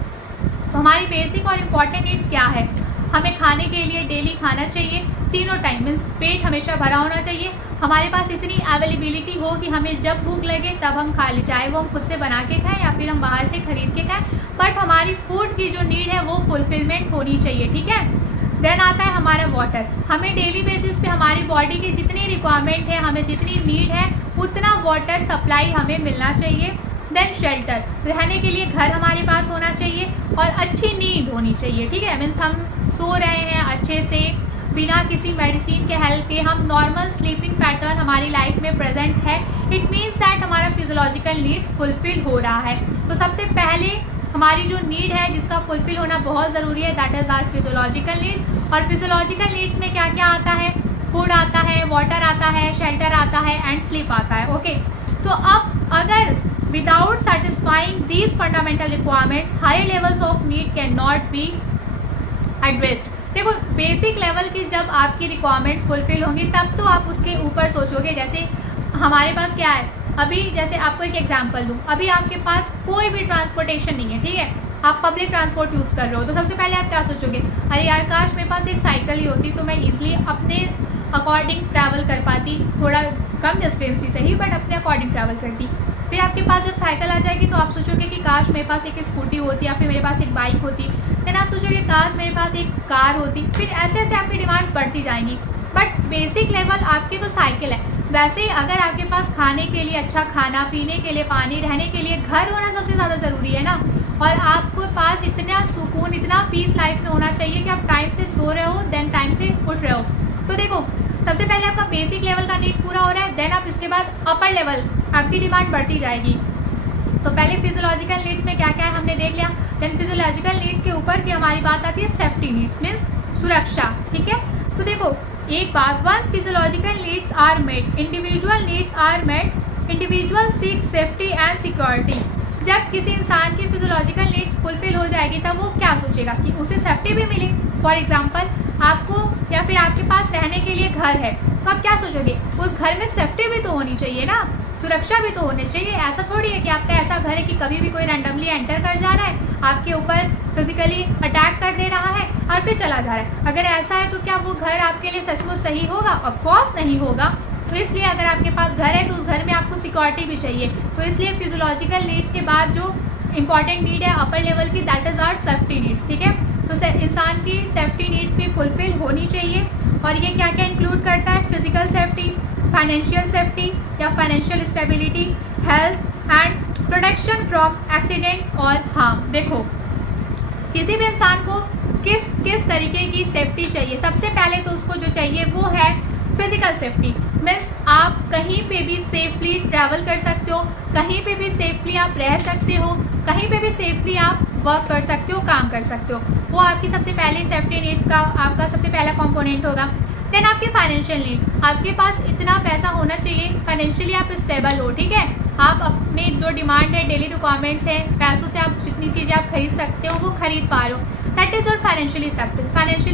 तो हमारी बेसिक और इम्पॉर्टेंट नीड्स क्या है, हमें खाने के लिए डेली खाना चाहिए, तीनों टाइम, मीन्स पेट हमेशा भरा होना चाहिए, हमारे पास इतनी अवेलेबिलिटी हो कि हमें जब भूख लगे तब हम खा ले, चाहे वो हम खुद से बना के खाएं या फिर हम बाहर से खरीद के खाएं, बट हमारी फूड की जो नीड है वो फुलफिलमेंट होनी चाहिए, ठीक है। देन आता है हमारा वाटर, हमें डेली बेसिस पे हमारी बॉडी की जितनी रिक्वायरमेंट है, हमें जितनी नीड है उतना वाटर सप्लाई हमें मिलना चाहिए। देन शेल्टर, रहने के लिए घर हमारे पास होना चाहिए और अच्छी नींद होनी चाहिए, ठीक है। मीन्स हम सो रहे हैं अच्छे से बिना किसी मेडिसिन के हेल्प के, हम नॉर्मल स्लीपिंग पैटर्न हमारी लाइफ में प्रेजेंट है, इट मीन्स दैट हमारा फिजियोलॉजिकल नीड्स फुलफिल हो रहा है। तो सबसे पहले हमारी जो नीड है जिसका फुलफिल होना बहुत ज़रूरी है, that is our physiological needs. और फिजियोलॉजिकल नीड्स में क्या क्या आता है, फूड आता है, वाटर आता है, शेल्टर आता है एंड स्लीप आता है, ओके। तो अब अगर without satisfying these fundamental requirements higher levels of need can not be addressed. देखो बेसिक लेवल की जब आपकी रिक्वायरमेंट्स फुलफिल होंगी तब तो आप उसके ऊपर सोचोगे। जैसे हमारे पास क्या है, अभी जैसे आपको एक एग्जांपल दूं, अभी आपके पास कोई भी ट्रांसपोर्टेशन नहीं है, ठीक है, आप पब्लिक ट्रांसपोर्ट यूज़ कर रहे हो, तो सबसे पहले आप क्या सोचोगे, अरे यार काश मेरे पास एक साइकिल ही होती तो मैं ईजिली अपने अकॉर्डिंग ट्रैवल कर पाती, थोड़ा कम डिस्टेंस ही सही बट अपने अकॉर्डिंग ट्रैवल करती। फिर आपके पास जब साइकिल आ जाएगी तो आप सोचोगे कि काश मेरे पास एक स्कूटी होती या फिर मेरे पास एक बाइक होती। देन आप सोचोगे काश मेरे पास एक कार होती। फिर ऐसे ऐसे आपकी डिमांड्स बढ़ती जाएंगी। बट बेसिक लेवल आपकी तो साइकिल है। वैसे ही अगर आपके पास खाने के लिए अच्छा खाना, पीने के लिए पानी, रहने के लिए घर होना सबसे ज़्यादा ज़रूरी है ना, और आपके पास इतना सुकून, इतना पीस लाइफ में होना चाहिए कि आप टाइम से सो रहे हो, देन टाइम से उठ रहे हो। तो देखो, सबसे पहले आपका बेसिक लेवल का नीड पूरा हो रहा है, देन आप इसके बाद अपर लेवल आपकी डिमांड बढ़ती जाएगी। तो पहले फिजियोलॉजिकल नीड्स में क्या क्या है हमने देख लिया। देन फिजियोलॉजिकल नीड्स के ऊपर की हमारी बात आती है सेफ्टी नीड्स, मीन्स सुरक्षा। ठीक है, तो देखो एक बात, once physiological needs are met, individual needs are met, individual seek safety and security. जब किसी इंसान की फिजियोलॉजिकल नीड्स फुलफिल हो जाएगी तब वो क्या सोचेगा कि उसे सेफ्टी भी मिले। फॉर एग्जाम्पल, आपको या फिर आपके पास रहने के लिए घर है तो आप क्या सोचोगे, उस घर में सेफ्टी भी तो होनी चाहिए ना, सुरक्षा भी तो होनी चाहिए। ऐसा थोड़ी है कि आपका ऐसा घर है कि कभी भी कोई रैंडमली एंटर कर जा रहा है, आपके ऊपर फिजिकली अटैक कर दे रहा है और फिर चला जा रहा है। अगर ऐसा है तो क्या वो घर आपके लिए सचमुच सही होगा? ऑफ कोर्स नहीं होगा। तो इसलिए अगर आपके पास घर है तो उस घर में आपको सिक्योरिटी भी चाहिए। तो इसलिए फिजियोलॉजिकल नीड्स के बाद जो इंपॉर्टेंट नीड है अपर लेवल की, that is our safety needs. ठीक है, तो इंसान की सेफ्टी नीड्स भी फुलफिल होनी चाहिए। और ये क्या क्या इंक्लूड करता है? फिजिकल सेफ्टी, फाइनेंशियल सेफ्टी या financial stability, health and protection from accident और हार्म। देखो, किसी भी इंसान को किस तरीके की सेफ्टी चाहिए? सबसे पहले तो उसको जो चाहिए वो है फिजिकल सेफ्टी। मीन्स आप कहीं पे भी सेफली ट्रैवल कर सकते हो, कहीं पे भी सेफली आप रह सकते हो, कहीं पे भी सेफली आप वर्क कर सकते हो, काम कर सकते हो। वो आपकी सबसे पहले सेफ्टी नीड्स का आपका सबसे पहला कंपोनेंट होगा। देन आपकी फाइनेंशियल नीड, आपके पास इतना पैसा होना चाहिए, फाइनेंशियली आप स्टेबल हो। ठीक है, आप अपने जो डिमांड है, डेली रिक्वायरमेंट्स है, पैसों से आप जितनी चीज़ें आप खरीद सकते हो वो खरीद पा रहे हो, that is your financially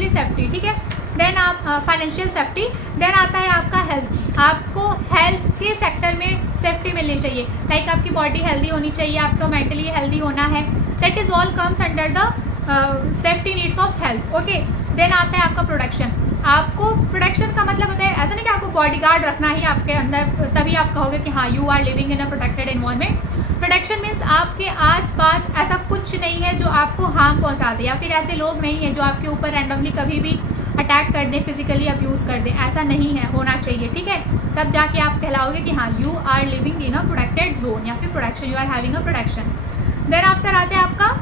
safety. ठीक है, देन आप फाइनेंशियल सेफ्टी। देन आता है आपका हेल्थ। आपको हेल्थ के सेक्टर में सेफ्टी मिलनी चाहिए, लाइक आपकी बॉडी हेल्दी होनी चाहिए, आपको मेंटली हेल्दी होना है, that is all comes under the safety needs of health. Okay, then आता है आपका प्रोडक्शन। आपको प्रोटेक्शन का मतलब होता है, ऐसा नहीं कि आपको बॉडीगार्ड रखना ही आपके अंदर तभी आप कहोगे कि हाँ you are living in a protected environment. Protection means आपके आसपास ऐसा कुछ नहीं है जो आपको हार्म पहुंचा दे, या फिर ऐसे लोग नहीं है जो आपके ऊपर रैंडमली कभी भी अटैक कर दें, फिजिकली अब्यूज़ कर दें। ऐसा नहीं है, होना चाहिए। ठीक है, तब जाके आप कहलाओगे कि हाँ you are living in a protected zone या फिर protection, you are having a protection. Then after आते हैं आपका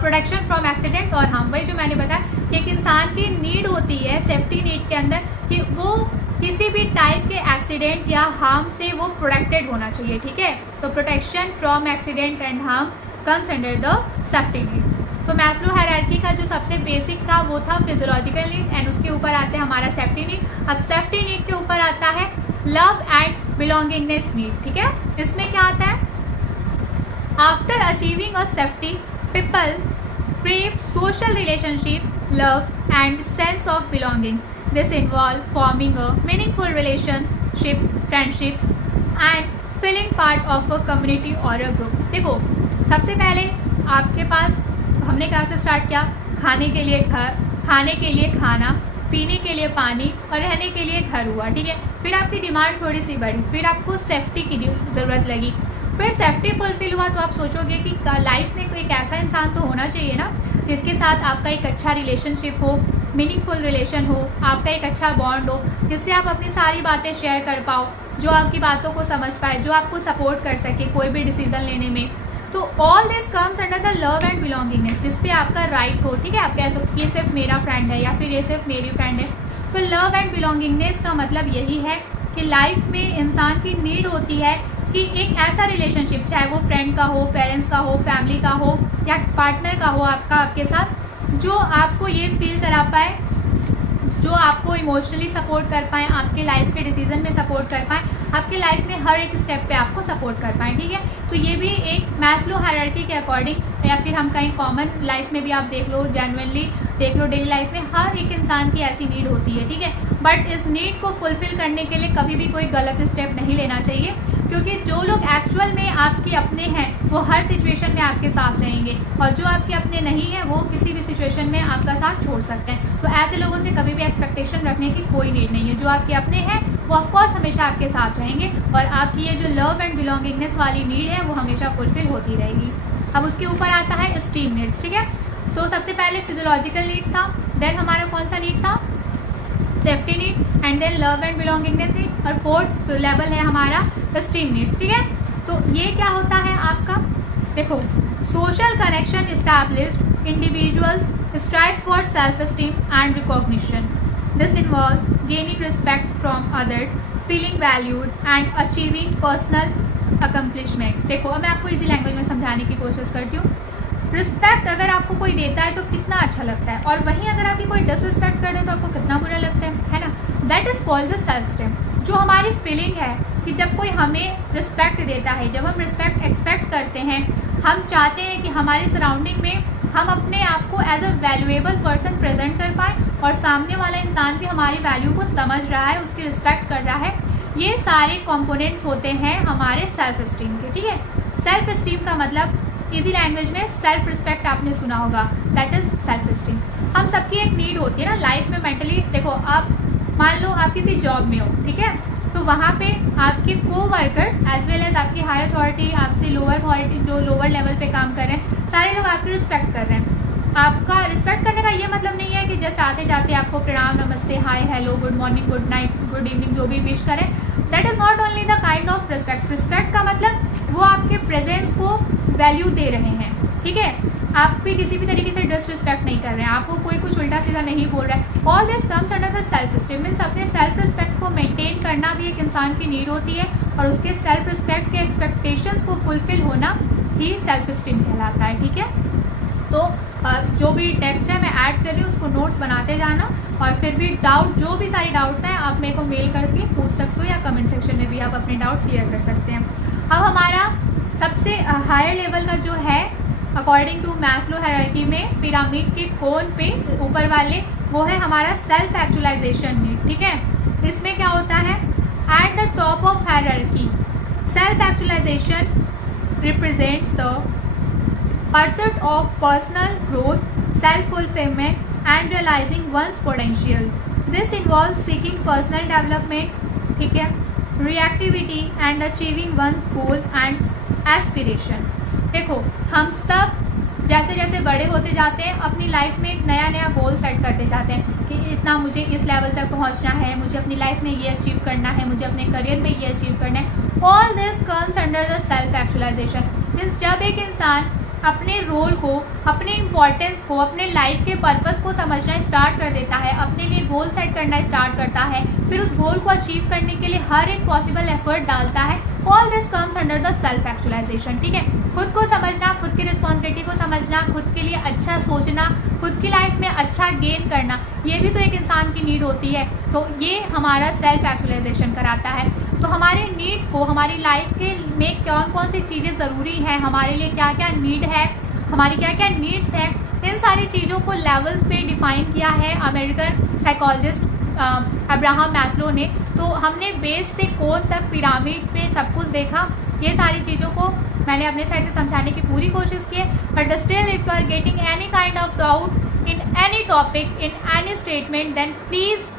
प्रोटेक्शन फ्रॉम एक्सीडेंट और हार्म। वही जो मैंने बताया कि एक इंसान की नीड होती है सेफ्टी नीड के अंदर कि वो किसी भी टाइप के एक्सीडेंट या हार्म से वो प्रोटेक्टेड होना चाहिए। ठीक है, तो protection from accident and harm comes under the safety need. तो मैस्लो हायरार्की का जो सबसे बेसिक था वो था फिजियोलॉजिकल नीड, एंड उसके ऊपर आता है हमारा सेफ्टी नीड। अब सेफ्टी नीड के ऊपर आता है लव एंड बिलोंगिंगनेस नीड। ठीक है, इसमें क्या आता है? After achieving a safety, people crave social relationship, love and sense of belonging. This involve forming a meaningful relationship, friendships and feeling part of a community or a group. देखो, सबसे पहले आपके पास हमने कहाँ से स्टार्ट किया? खाने के लिए घर, खाने के लिए खाना, पीने के लिए पानी और रहने के लिए घर हुआ। ठीक है, फिर आपकी डिमांड थोड़ी सी बढ़ी, फिर आपको सेफ्टी की ज़रूरत लगी, फिर सेफ्टी फुलफिल हुआ तो आप सोचोगे कि लाइफ में कोई एक ऐसा इंसान तो होना चाहिए ना जिसके साथ आपका एक अच्छा रिलेशनशिप हो, मीनिंगफुल रिलेशन हो, आपका एक अच्छा बॉन्ड हो, जिससे आप अपनी सारी बातें शेयर कर पाओ, जो आपकी बातों को समझ पाए, जो आपको सपोर्ट कर सके कोई भी डिसीजन लेने में। तो all this comes under the love and belongingness, जिस पे आपका राइट हो। ठीक है, आप कह सकते ये सिर्फ मेरा फ्रेंड है या फिर ये सिर्फ मेरी फ्रेंड है। तो लव एंड बिलोंगिंगनेस का मतलब यही है कि लाइफ में इंसान की नीड होती है कि एक ऐसा रिलेशनशिप, चाहे वो फ्रेंड का हो, पेरेंट्स का हो, फैमिली का हो या पार्टनर का हो आपके साथ, जो आपको ये फील करा पाए, जो आपको इमोशनली सपोर्ट कर पाएँ, आपके लाइफ के डिसीजन में सपोर्ट कर पाएँ, आपके लाइफ में हर एक स्टेप पे आपको सपोर्ट कर पाएँ। ठीक है, तो ये भी एक मैस्लो हायरार्की के अकॉर्डिंग, या फिर हम कहीं कॉमन लाइफ में भी आप देख लो, जेन्युइनली देख लो, डेली लाइफ में हर एक इंसान की ऐसी नीड होती है। ठीक है, बट इस नीड को फुलफिल करने के लिए कभी भी कोई गलत स्टेप नहीं लेना चाहिए, क्योंकि जो लोग एक्चुअल में आपके अपने हैं वो हर सिचुएशन में आपके साथ रहेंगे, और जो आपके अपने नहीं हैं वो किसी भी सिचुएशन में आपका साथ छोड़ सकते हैं। तो ऐसे लोगों से कभी भी एक्सपेक्टेशन रखने की कोई नीड नहीं है। जो आपके अपने हैं वो ऑफकोर्स हमेशा आपके साथ रहेंगे, और आपकी ये जो लव एंड बिलोंगिंगनेस वाली नीड है वो हमेशा फुलफिल होती रहेगी। अब उसके ऊपर आता है स्टीम नीड्स, ठीक है। तो सबसे पहले फिजियोलॉजिकल नीड्स था, देन हमारा कौन सा नीड था, safety need, and then love and belongingness need, और फोर्थ जो लेवल है हमारा स्टीम नीड्स, ठीक है। तो ये क्या होता है आपका, देखो, social connection established individuals strives for self esteem and recognition. This involves gaining respect from others, feeling valued and achieving personal accomplishment. देखो, अब मैं आपको इजी लैंग्वेज में समझाने की कोशिश करती हूँ। रिस्पेक्ट अगर आपको कोई देता है तो कितना अच्छा लगता है, और वहीं अगर आपकी कोई डिसरिस्पेक्ट कर दे तो आपको कितना बुरा लगता है ना। That is called the self esteem. जो हमारी फीलिंग है कि जब कोई हमें रिस्पेक्ट देता है, जब हम रिस्पेक्ट एक्सपेक्ट करते हैं, हम चाहते हैं कि हमारे सराउंडिंग में हम अपने आप को as a valuable person present कर पाएँ, और सामने वाला इंसान भी हमारी वैल्यू को समझ रहा है, उसकी रिस्पेक्ट कर रहा है। ये सारे कंपोनेंट्स होते हैं हमारे सेल्फ एस्टीम के, ठीक है। सेल्फ एस्टीम का मतलब इजी लैंग्वेज में सेल्फ रिस्पेक्ट आपने सुना होगा, दैट इज सेल्फ एस्टीम। हम सबकी एक नीड होती है ना लाइफ में मेंटली। देखो, आप मान लो आप किसी जॉब में हो, ठीक है, तो वहाँ पे आपके को वर्कर्स एज वेल एज आपकी हायर अथॉरिटी, आपसे लोअर अथॉरिटी जो लोअर लेवल पे काम कर रहे हैं, सारे लोग आपकी रिस्पेक्ट कर रहे हैं। आपका रिस्पेक्ट करने का ये मतलब नहीं है कि जस्ट आते जाते आपको प्रणाम, नमस्ते, hi, hello, good morning, good night, good evening जो भी विश करें। That is not only the kind of respect. Respect का मतलब वो आपके प्रेजेंस को वैल्यू दे रहे हैं, ठीक है। आपकी किसी भी तरीके से डिसरिस्पेक्ट नहीं कर रहे हैं, आपको कोई कुछ उल्टा सीधा नहीं बोल रहा है। All this comes under the self esteem. Means अपने सेल्फ रिस्पेक्ट को मेंटेन करना भी एक इंसान की नीड होती है, और उसके सेल्फ रिस्पेक्ट के एक्सपेक्टेशंस को फुलफिल होना ही सेल्फ एस्टीम कहलाता है, ठीक है। तो जो भी टेक्स्ट है मैं ऐड कर रही हूँ, उसको नोट्स बनाते जाना, और फिर भी डाउट, जो भी सारी डाउट्स हैं आप मेरे को मेल करके पूछ सकते हो, या कमेंट सेक्शन में भी आप अपने डाउट्स क्लियर कर सकते हैं। अब हमारा सबसे हायर लेवल का जो है अकॉर्डिंग टू मैस्लो हायरार्की में पिरामिड के कोन पे ऊपर वाले, वो है हमारा सेल्फ एक्चुअलाइजेशन नीड, ठीक है। इसमें क्या होता है, at the top of hierarchy self actualization represents the pursuit of personal growth, self-fulfillment, and realizing one's potential. This involves seeking personal development, ठीक है, reactivity and achieving one's goal and aspiration. देखो, हम सब जैसे जैसे बड़े होते जाते हैं अपनी लाइफ में एक नया नया गोल सेट करते जाते हैं कि इतना मुझे इस लेवल तक पहुंचना है, मुझे अपनी लाइफ में ये अचीव करना है, मुझे अपने करियर में ये अचीव करना है। All this comes under the self actualization. Means जब एक इंसान अपने रोल को, अपने इम्पोर्टेंस को, अपने लाइफ के पर्पस को समझना स्टार्ट कर देता है, अपने लिए गोल सेट करना स्टार्ट करता है, फिर उस गोल को अचीव करने के लिए हर एक पॉसिबल एफर्ट डालता है। All this comes under the self actualization, ठीक है। खुद को समझना, खुद की रिस्पॉन्सिबिलिटी को समझना, खुद के लिए अच्छा सोचना, खुद की लाइफ में अच्छा गेन करना, ये भी तो एक इंसान की नीड होती है। तो ये हमारा सेल्फ एक्चुअलाइजेशन कराता है। तो हमारे नीड्स को, हमारी लाइफ के में कौन कौन सी चीज़ें ज़रूरी हैं, हमारे लिए क्या क्या नीड है, हमारी क्या क्या नीड्स हैं, इन सारी चीज़ों को लेवल्स पे डिफाइन किया है अमेरिकन साइकोलॉजिस्ट अब्राहम मैस्लो ने। तो हमने बेस से कोन तक पिरामिड में सब कुछ देखा। ये सारी चीज़ों को मैंने अपने साइड से समझाने की पूरी कोशिश की है। But still if you are getting any kind of doubt in any topic, in any statement, then please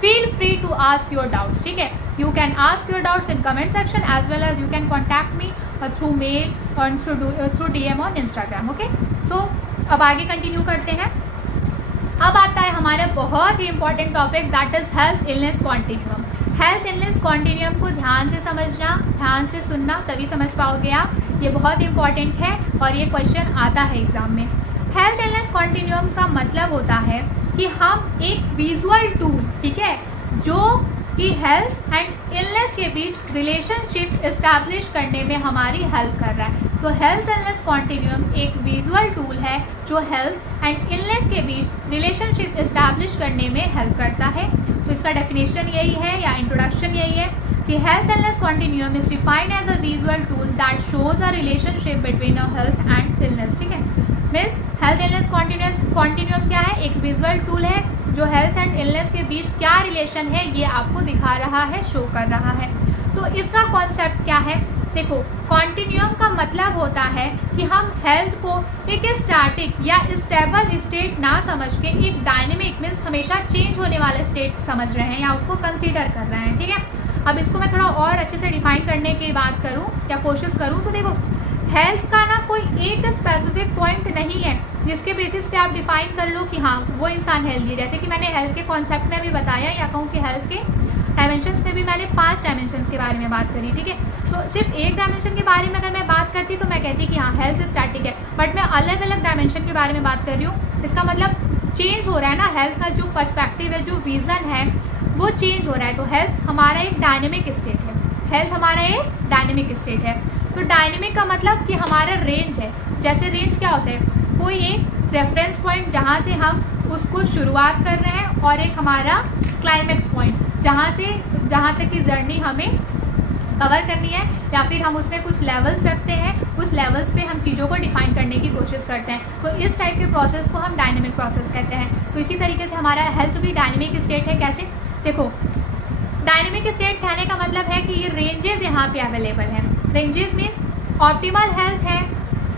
feel free to ask your doubts, ठीक है। You can ask your doubts in comment section as well as you can contact me through mail or through DM on Instagram, okay? So अब आगे कंटिन्यू करते हैं। अब आता है हमारा बहुत ही important topic, that is health illness continuum. Health illness continuum को ध्यान से समझना, ध्यान से सुनना, तभी समझ पाओगे आप। ये बहुत इंपॉर्टेंट है और ये क्वेश्चन आता है एग्जाम में। हेल्थ इलनेस कॉन्टिन्यूम का मतलब होता है कि हम एक विजुअल टूल, ठीक है, जो कि हेल्थ एंड इलनेस के बीच रिलेशनशिप इस्टेब्लिश करने में हमारी हेल्प कर रहा है। तो हेल्थ इलनेस कॉन्टिन्यूम एक विजुअल टूल है जो हेल्थ एंड इलनेस के बीच रिलेशनशिप इस्टेब्लिश करने में हेल्प करता है। तो इसका डेफिनेशन यही है या इंट्रोडक्शन यही है कि health illness continuum is defined as a visual tool that shows a relationship between a health and illness, ठीक है। मीन्स हेल्थ इलनेस कॉन्टिन्यूम क्या है, एक विजुअल टूल है जो हेल्थ एंड इलनेस के बीच क्या रिलेशन है ये आपको दिखा रहा है, शो कर रहा है। तो इसका कॉन्सेप्ट क्या है? देखो, कॉन्टिन्यूम का मतलब होता है कि हम हेल्थ को एक स्टैटिक या स्टेबल स्टेट ना समझ के एक डायनेमिक मीन्स हमेशा चेंज होने वाले स्टेट समझ रहे हैं या उसको कंसीडर कर रहे हैं, ठीक है। अब इसको मैं थोड़ा और अच्छे से डिफाइन करने की बात करूं या कोशिश करूं तो देखो, हेल्थ का ना कोई एक स्पेसिफिक पॉइंट नहीं है जिसके बेसिस पे आप डिफाइन कर लो कि हाँ वो इंसान हेल्दी है। जैसे कि मैंने हेल्थ के कॉन्सेप्ट में भी बताया, या कहूँ कि हेल्थ के डायमेंशंस में भी मैंने 5 डायमेंशंस के बारे में बात करी, ठीक है। तो सिर्फ एक डायमेंशन के बारे में अगर मैं बात करती तो मैं कहती कि हाँ हेल्थ स्टैटिक है, बट मैं अलग अलग डायमेंशन के बारे में बात कर रही हूँ। इसका मतलब चेंज हो रहा है ना, हेल्थ का जो पर्सपेक्टिव है, जो विज़न है वो चेंज हो रहा है। तो हेल्थ हमारा एक डायनेमिक स्टेट है, हेल्थ हमारा एक डायनेमिक स्टेट है। तो डायनेमिक का मतलब कि हमारा रेंज है। जैसे रेंज क्या होता है? कोई एक रेफरेंस पॉइंट जहाँ से हम उसको शुरुआत कर रहे हैं और एक हमारा क्लाइमेक्स पॉइंट जहाँ तक की जर्नी हमें कवर करनी है, या फिर हम उसमें कुछ लेवल्स रखते हैं, उस लेवल्स पे हम चीज़ों को डिफाइन करने की कोशिश करते हैं। तो इस टाइप के प्रोसेस को हम डायनेमिक प्रोसेस कहते हैं। तो इसी तरीके से हमारा हेल्थ भी डायनेमिक स्टेट है। कैसे? देखो, डायनेमिक स्टेट कहने का मतलब है कि ये रेंजेस यहाँ पे अवेलेबल हैं। रेंजेस मीन्स ऑप्टिमल हेल्थ है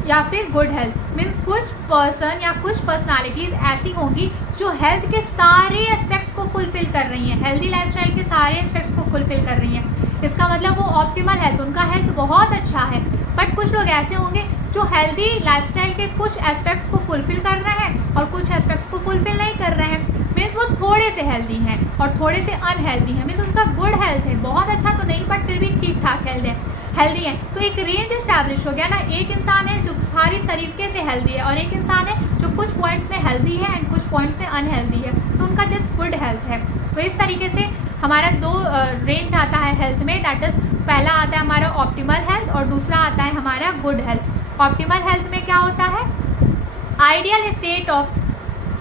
या फिर गुड हेल्थ। मीन्स कुछ पर्सन या कुछ पर्सनालिटीज़ ऐसी होंगी जो हेल्थ के सारे एस्पेक्ट्स को फुलफिल कर रही हैं, हेल्दी लाइफस्टाइल के सारे एस्पेक्ट्स को फुलफिल कर रही हैं। इसका मतलब वो ऑप्टिमल हेल्थ, उनका हेल्थ बहुत अच्छा है। बट कुछ लोग ऐसे होंगे जो हेल्दी लाइफस्टाइल के कुछ एस्पेक्ट्स को फुलफिल कर रहे हैं और कुछ एस्पेक्ट्स को फुलफिल नहीं कर रहे हैं। मीन्स वो थोड़े से हेल्दी हैं और थोड़े से अनहेल्दी हैं। मीन्स उनका गुड हेल्थ है, बहुत अच्छा तो नहीं बट फिर भी ठीक ठाक हेल्दी है। तो एक रेंज इस्टेब्लिश हो गया ना। एक इंसान है जो सारी तरीके से हेल्दी है और एक इंसान है जो कुछ पॉइंट्स में हेल्दी है एंड कुछ पॉइंट्स में अनहेल्दी है, तो उनका जस्ट गुड हेल्थ है। तो इस तरीके से हमारा 2 रेंज आता है हेल्थ में, दैट इज पहला आता है हमारा ऑप्टिमल हेल्थ और दूसरा आता है हमारा गुड हेल्थ। ऑप्टिमल हेल्थ में क्या होता है? Ideal state of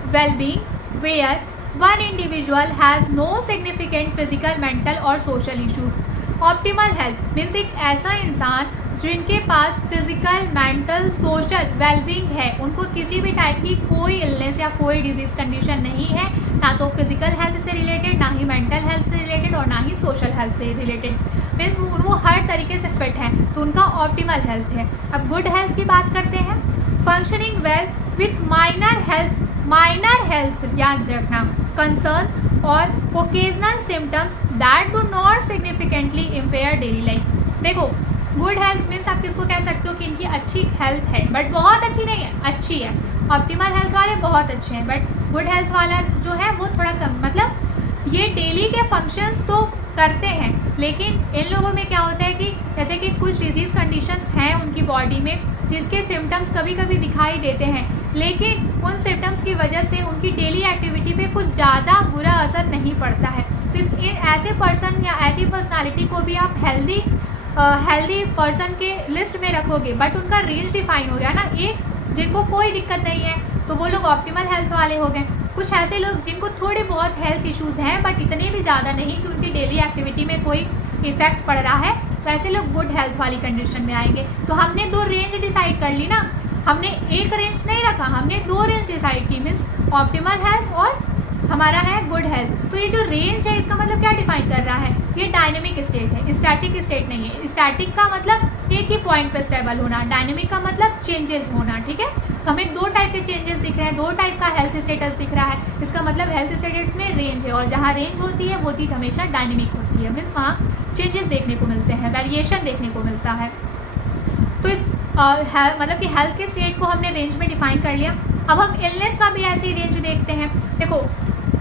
wellbeing where one individual has no significant physical, mental और social issues. Optimal health means एक ऐसा इंसान जिनके पास फिजिकल, मेंटल, सोशल वेलबींग है, उनको किसी भी टाइप की कोई इलनेस या कोई डिजीज कंडीशन नहीं है, ना तो फिजिकल हेल्थ से रिलेटेड, ना ही मेंटल हेल्थ से रिलेटेड और ना ही सोशल हेल्थ से रिलेटेड। मीन्स वो हर तरीके से फिट है, तो उनका ऑप्टिमल हेल्थ है। अब गुड हेल्थ की बात करते हैं। Functioning well with minor health याद रखना, कंसर्न्स और occasional symptoms that do not significantly empire daily life. देखो, गुड हेल्थ मीन्स आप किसको कह सकते हो कि इनकी अच्छी हेल्थ है बट बहुत अच्छी नहीं है, अच्छी है। ऑप्टिमल हेल्थ वाले बहुत अच्छे हैं बट गुड हेल्थ वाला जो है वो थोड़ा कम, मतलब ये डेली के फंक्शंस तो करते हैं, लेकिन इन लोगों में क्या होता है कि जैसे कि कुछ डिजीज़ कंडीशंस हैं उनकी बॉडी में जिसके सिम्टम्स कभी कभी दिखाई देते हैं, लेकिन उन सिम्टम्स की वजह से उनकी डेली एक्टिविटी पे कुछ ज़्यादा बुरा असर नहीं पड़ता है। तो ऐसे पर्सन या ऐसी पर्सनालिटी को भी आप हेल्दी पर्सन के लिस्ट में रखोगे, बट उनका रेंज डिफाइन हो गया ना। एक जिनको कोई दिक्कत नहीं है तो वो लोग ऑप्टिमल हेल्थ वाले हो गए। कुछ ऐसे लोग जिनको थोड़े बहुत हेल्थ इश्यूज़ हैं बट इतने भी ज़्यादा नहीं कि उनकी डेली एक्टिविटी में कोई इफेक्ट पड़ रहा है, तो ऐसे लोग गुड हेल्थ वाली कंडीशन में आएंगे। तो हमने 2 रेंज डिसाइड कर ली ना, हमने एक रेंज नहीं रखा, हमने 2 रेंज डिसाइड की, मीन्स ऑप्टिमल हेल्थ और हमारा है गुड हेल्थ। तो ये जो रेंज है इसका मतलब क्या डिफाइन कर रहा है? ये डायनेमिक स्टेट है, स्टैटिक स्टेट नहीं है। स्टैटिक का मतलब एक ही पॉइंट पे स्टेबल होना, डायनेमिक का मतलब चेंजेस होना, ठीक है। तो हमें 2 टाइप के चेंजेस दिख रहे हैं, 2 टाइप का हेल्थ स्टेटस दिख रहा है। इसका मतलब हेल्थ स्टेटस में रेंज है और जहाँ रेंज होती है वो चीज़ हमेशा डायनेमिक होती है, मीन्स वहाँ चेंजेस देखने को मिलते हैं, वेरिएशन देखने को मिलता है। तो इस मतलब कि हेल्थ के स्टेट को हमने रेंज में डिफाइन कर लिया। अब हम इलनेस का भी ऐसी रेंज देखते हैं। देखो,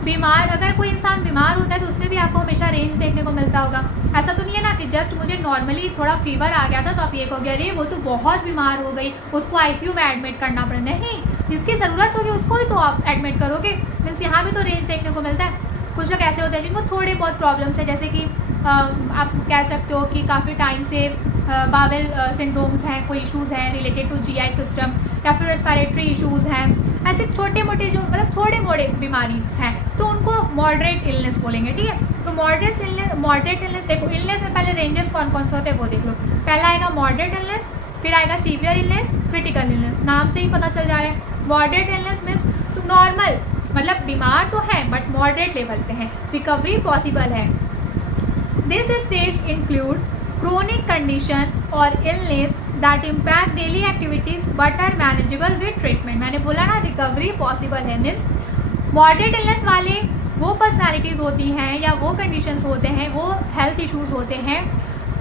बीमार अगर कोई इंसान बीमार होता है तो उसमें भी आपको हमेशा रेंज देखने को मिलता होगा। ऐसा तो नहीं है ना कि जस्ट मुझे नॉर्मली थोड़ा फीवर आ गया था तो आप ये कहोगे अरे वो तो बहुत बीमार हो गई, उसको आईसीयू में एडमिट करना पड़ा। नहीं, जिसकी ज़रूरत होगी उसको ही तो आप एडमिट करोगे। मीन्स यहाँ भी तो रेंज देखने को मिलता है। कुछ लोग ऐसे होते हैं जिनको थोड़े बहुत प्रॉब्लम्स है, जैसे कि आप कह सकते हो कि काफ़ी टाइम से बावेल सिंड्रोम्स हैं, कोई इश्यूज़ हैं रिलेटेड टू जीआई सिस्टम, या फिर रेस्पिरेटरी इश्यूज़ हैं, ऐसे छोटे मोटे जो मतलब थोड़े मोड़े बीमारी हैं, तो उनको मॉडरेट इलनेस बोलेंगे, ठीक है। तो मॉडरेट इलनेस देखो, इलनेस में पहले रेंजेस कौन कौन से होते हैं वो देख लो। पहला आएगा मॉडरेट इलनेस, फिर आएगा सीवियर इलनेस, क्रिटिकल इलनेस। नाम से ही पता चल जा रहा है। मॉडरेट इलनेस मीन्स तो नॉर्मल, मतलब बीमार तो है बट मॉडरेट लेवल पे है, रिकवरी पॉसिबल है। This stage include chronic condition और illness that impact daily activities but are manageable with treatment. मैंने बोला ना रिकवरी पॉसिबल है। मीन्स मॉडरेट इलनेस वाले वो पर्सनालिटीज़ होती हैं या वो कंडीशंस होते हैं, वो हेल्थ इश्यूज होते हैं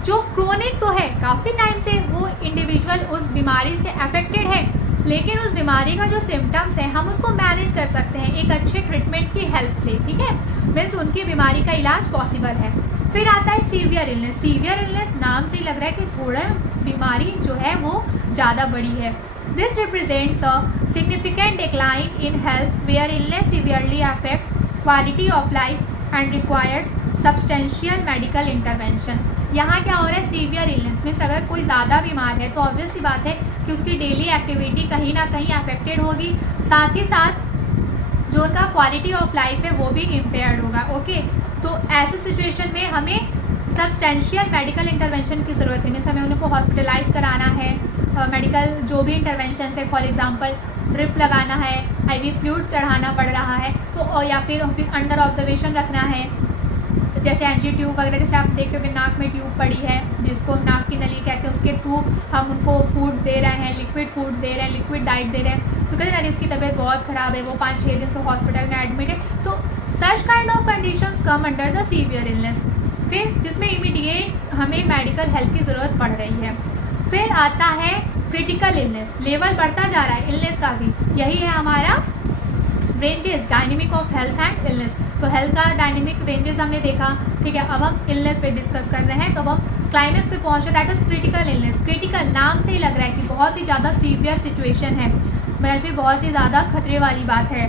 जो क्रोनिक तो है, काफ़ी टाइम से वो इंडिविजुअल उस बीमारी से अफेक्टेड है, लेकिन उस बीमारी का जो सिम्टम्स है हम उसको मैनेज कर सकते हैं एक अच्छे ट्रीटमेंट की हेल्प से, ठीक है। मीन्स उनकी बीमारी का इलाज पॉसिबल है। फिर आता है सीवियर इलनेस। सीवियर इलनेस नाम से ही लग रहा है कि थोड़ा बीमारी जो है वो ज़्यादा बड़ी है। This represents a significant decline in health where illness severely affect quality of life and requires substantial medical intervention. यहाँ क्या हो रहा है, सीवियर इलनेस मीन्स अगर कोई ज़्यादा बीमार है तो ऑब्वियस सी बात है कि उसकी डेली एक्टिविटी कहीं ना कहीं अफेक्टेड होगी, साथ ही साथ जो उनका क्वालिटी ऑफ लाइफ है वो भी इम्पेयर्ड होगा। ओके, तो ऐसे सिचुएशन में हमें सब्सटेंशियल मेडिकल इंटरवेंशन की ज़रूरत है। मीन्स हमें उनको हॉस्पिटलाइज कराना है, मेडिकल जो भी इंटरवेंशन है, फॉर एग्जांपल ड्रिप लगाना है, IV फ्लूइड चढ़ाना पड़ रहा है तो, या फिर अंडर ऑब्जर्वेशन रखना है, जैसे एनजी ट्यूब वगैरह, जैसे आप देखते हो कि नाक में ट्यूब पड़ी है जिसको नाक की नली कहते हैं, उसके थ्रू हम उनको फूड दे रहे हैं, लिक्विड फूड दे रहे हैं, लिक्विड डाइट दे रहे हैं, तो कहते हैं उसकी तबीयत बहुत ख़राब है, वो 5-6 दिन से हॉस्पिटल में एडमिट है, तो such kind of conditions come under the severe illness. फिर जिसमें इमीडिएट हमें मेडिकल हेल्प की ज़रूरत पड़ रही है। फिर आता है क्रिटिकल इलनेस, लेवल बढ़ता जा रहा है इलनेस का भी, यही है हमारा ranges dynamic of health and illness. तो हेल्थ का डायनेमिक रेंजेस हमने देखा, ठीक है। अब हम इलनेस पे डिस्कस कर रहे हैं, तो अब हम क्लाइमेक्स पे पहुंचे, that is critical illness. Critical नाम से ही लग रहा है कि बहुत ही ज़्यादा सीवियर सिचुएशन है, मतलब भी बहुत ही ज़्यादा खतरे वाली बात है।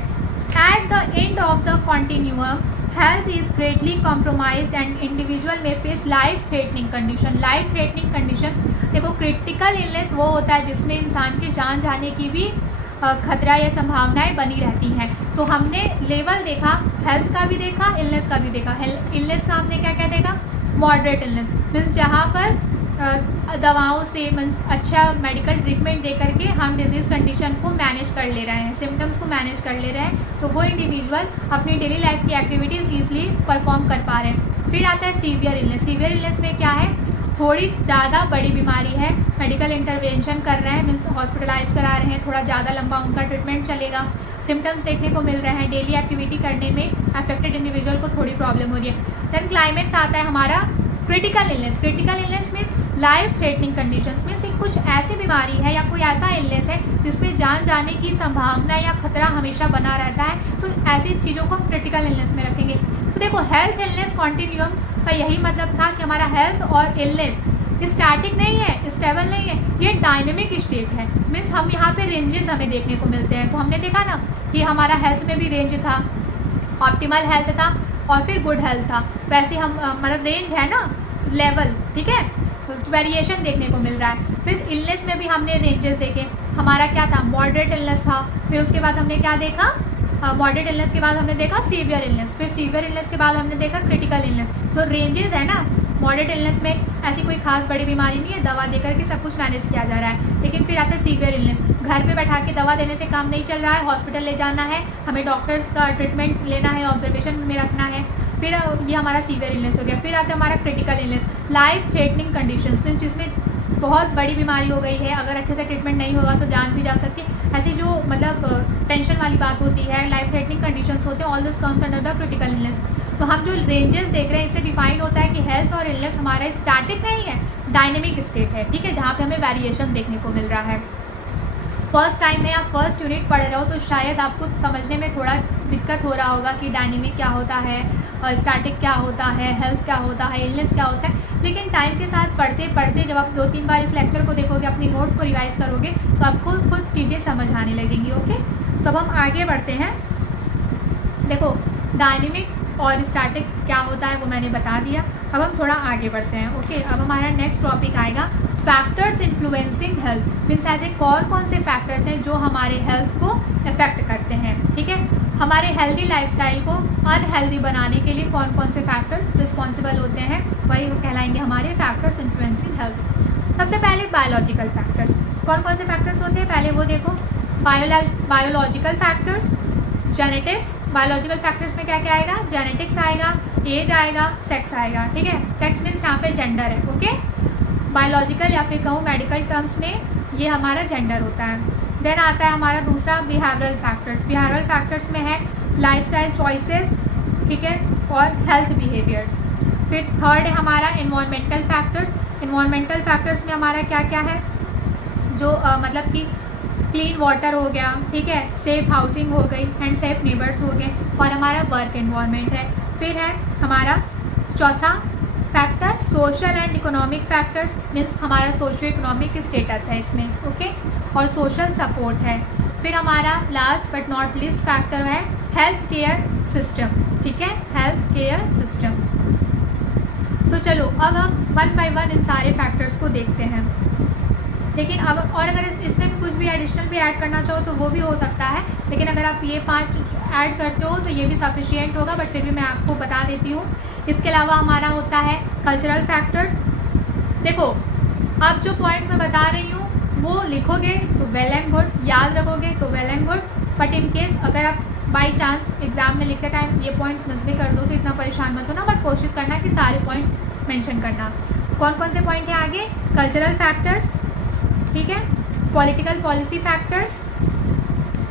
At the end of the continuum health is greatly compromised and individual may face life threatening condition. Life threatening condition देखो, क्रिटिकल इलनेस वो होता है जिसमें इंसान की जान जाने की भी खतरा या संभावनाएं बनी रहती हैं। तो हमने लेवल देखा, हेल्थ का भी देखा, इलनेस का भी देखा। इलनेस का हमने क्या क्या देखा, मॉडरेट इलनेस मीन्स जहाँ पर दवाओं से मीन्स अच्छा मेडिकल ट्रीटमेंट दे करके हम डिजीज़ कंडीशन को मैनेज कर ले रहे हैं, सिम्टम्स को मैनेज कर ले रहे हैं, तो वो इंडिविजुअल अपनी डेली लाइफ की एक्टिविटीज़ ईजिली परफॉर्म कर पा रहे हैं। फिर आता है सीवियर इलनेस। सीवियर इलनेस में क्या है, थोड़ी ज़्यादा बड़ी बीमारी है, मेडिकल इंटरवेंशन कर रहे हैं, मीन्स हॉस्पिटलाइज करा रहे हैं, थोड़ा ज़्यादा लंबा उनका ट्रीटमेंट चलेगा, सिम्टम्स देखने को मिल रहे हैं, डेली एक्टिविटी करने में अफेक्टेड इंडिविजुअल को थोड़ी प्रॉब्लम हो रही है। देन क्लाइमेक्स आता है हमारा critical illness. Critical illness means life threatening conditions में से कुछ ऐसी बीमारी है या कोई ऐसा इलनेस है जिसमें जान जाने की संभावना या खतरा हमेशा बना रहता है, तो ऐसी चीज़ों को हम क्रिटिकल इलनेस में रखेंगे। तो देखो, हेल्थ इलनेस कॉन्टिन्यूम का यही मतलब था कि हमारा हेल्थ और इलनेस स्टैटिक नहीं है, स्टेबल नहीं है, ये डायनेमिक स्टेट है। मीन्स हम यहाँ पे रेंजेस हमें देखने को मिलते हैं। तो हमने देखा ना कि हमारा हेल्थ में भी रेंज था, ऑप्टिमल हेल्थ था और फिर गुड हेल्थ था। वैसे हम मतलब रेंज है ना, लेवल, ठीक है, वेरिएशन देखने को मिल रहा है। फिर इलनेस में भी हमने रेंजेस देखे, हमारा क्या था, मॉडरेट इलनेस था, फिर उसके बाद हमने क्या देखा, मॉडरेट इलनेस के बाद हमने देखा सीवियर इलनेस, फिर सीवियर इलनेस के बाद हमने देखा क्रिटिकल इलनेस। तो रेंजेस है ना। मॉडरेट इलनेस में ऐसी कोई खास बड़ी बीमारी नहीं है, दवा देकर के सब कुछ मैनेज किया जा रहा है। लेकिन फिर आता है सीवियर इलनेस, घर पे बैठा के दवा देने से काम नहीं चल रहा है, हॉस्पिटल ले जाना है, हमें डॉक्टर्स का ट्रीटमेंट लेना है, ऑब्जर्वेशन में रखना है, फिर ये हमारा सीवियर इलनेस हो गया। फिर आता है हमारा critical illness, life threatening conditions में जिसमें बहुत बड़ी बीमारी हो गई है, अगर अच्छे से ट्रीटमेंट नहीं होगा तो जान भी जा सकती है। ऐसी जो मतलब टेंशन वाली बात होती है, लाइफ थ्रेटनिंग कंडीशंस होते हैं, all this comes under the critical illness. तो हम जो रेंजेस देख रहे हैं इससे डिफाइन होता है कि हेल्थ और इलनेस हमारा स्टैटिक नहीं है, डायनेमिक स्टेट है, ठीक है, जहाँ पे हमें वेरिएशन देखने को मिल रहा है। फर्स्ट टाइम में आप फर्स्ट यूनिट पढ़ रहे हो तो शायद आपको समझने में थोड़ा दिक्कत हो रहा होगा कि डायनेमिक क्या होता है, स्टैटिक क्या होता है, हेल्थ क्या होता है, इलनेस क्या होता है। लेकिन टाइम के साथ पढ़ते पढ़ते जब आप 2-3 बार इस लेक्चर को देखोगे, अपनी नोट्स को रिवाइज करोगे, तो आपको खुद चीज़ें समझ आने लगेंगी। ओके, तो अब हम आगे बढ़ते हैं। देखो, डायनेमिक और स्टैटिक क्या होता है वो मैंने बता दिया। अब हम थोड़ा आगे बढ़ते हैं। ओके, अब हमारा नेक्स्ट टॉपिक आएगा फैक्टर्स इन्फ्लुएंसिंग हेल्थ। मीन्स ऐसे कौन से फैक्टर्स हैं जो हमारे हेल्थ को इफेक्ट करते हैं, ठीक है। हमारे हेल्दी लाइफस्टाइल को अनहेल्दी बनाने के लिए कौन से फैक्टर्स रिस्पॉन्सिबल होते हैं, वही कहलाएंगे हमारे फैक्टर्स इन्फ्लुएंसिंग हेल्थ। सबसे पहले बायोलॉजिकल फैक्टर्स। कौन से फैक्टर्स होते हैं, पहले वो देखो, biological factors, genetics. Biological factors में क्या क्या आएगा, जेनेटिक्स आएगा, एज आएगा, सेक्स आएगा, ठीक है। सेक्स मीन्स यहाँ पे जेंडर है, ओके। बायोलॉजिकल या फिर कहूँ मेडिकल टर्म्स में ये हमारा जेंडर होता है। देन आता है हमारा दूसरा बिहेवियरल फैक्टर्स। बिहेवियरल फैक्टर्स में है लाइफस्टाइल चॉइसेस, ठीक है, और हेल्थ बिहेवियर्स। फिर थर्ड है हमारा इन्वायरमेंटल फैक्टर्स। इन्वायरमेंटल फैक्टर्स में हमारा क्या क्या है, जो मतलब कि क्लीन वाटर हो गया, ठीक है, सेफ हाउसिंग हो गई एंड सेफ नेबर्स हो गए, और हमारा वर्क एनवायरनमेंट है। फिर है हमारा चौथा factor social and economic factors, means हमारा सोशियो इकोनॉमिक स्टेटस है इसमें, ओके, और सोशल सपोर्ट है। फिर हमारा last but not least factor है हेल्थ केयर सिस्टम, ठीक है, हेल्थ केयर सिस्टम। तो चलो अब हम वन बाय वन इन सारे फैक्टर्स को देखते हैं। लेकिन अब और अगर इसमें भी कुछ भी एडिशनल भी ऐड करना चाहो तो वो भी हो सकता है, लेकिन अगर आप ये 5 ऐड करते हो तो ये भी सफिशिएंट होगा, बट फिर भी मैं आपको बता देती हूँ। इसके अलावा हमारा होता है कल्चरल फैक्टर्स। देखो अब जो पॉइंट्स मैं बता रही हूँ वो लिखोगे तो वेल एंड गुड, याद रखोगे तो well and good, but in case अगर आप बाई चांस एग्जाम में लिखते टाइम ये पॉइंट्स मिस भी कर दो तो इतना परेशान मत होना, बट कोशिश करना कि सारे पॉइंट्स मेंशन करना। कौन कौन से पॉइंट हैं आगे, कल्चरल फैक्टर्स, ठीक है, political policy factors,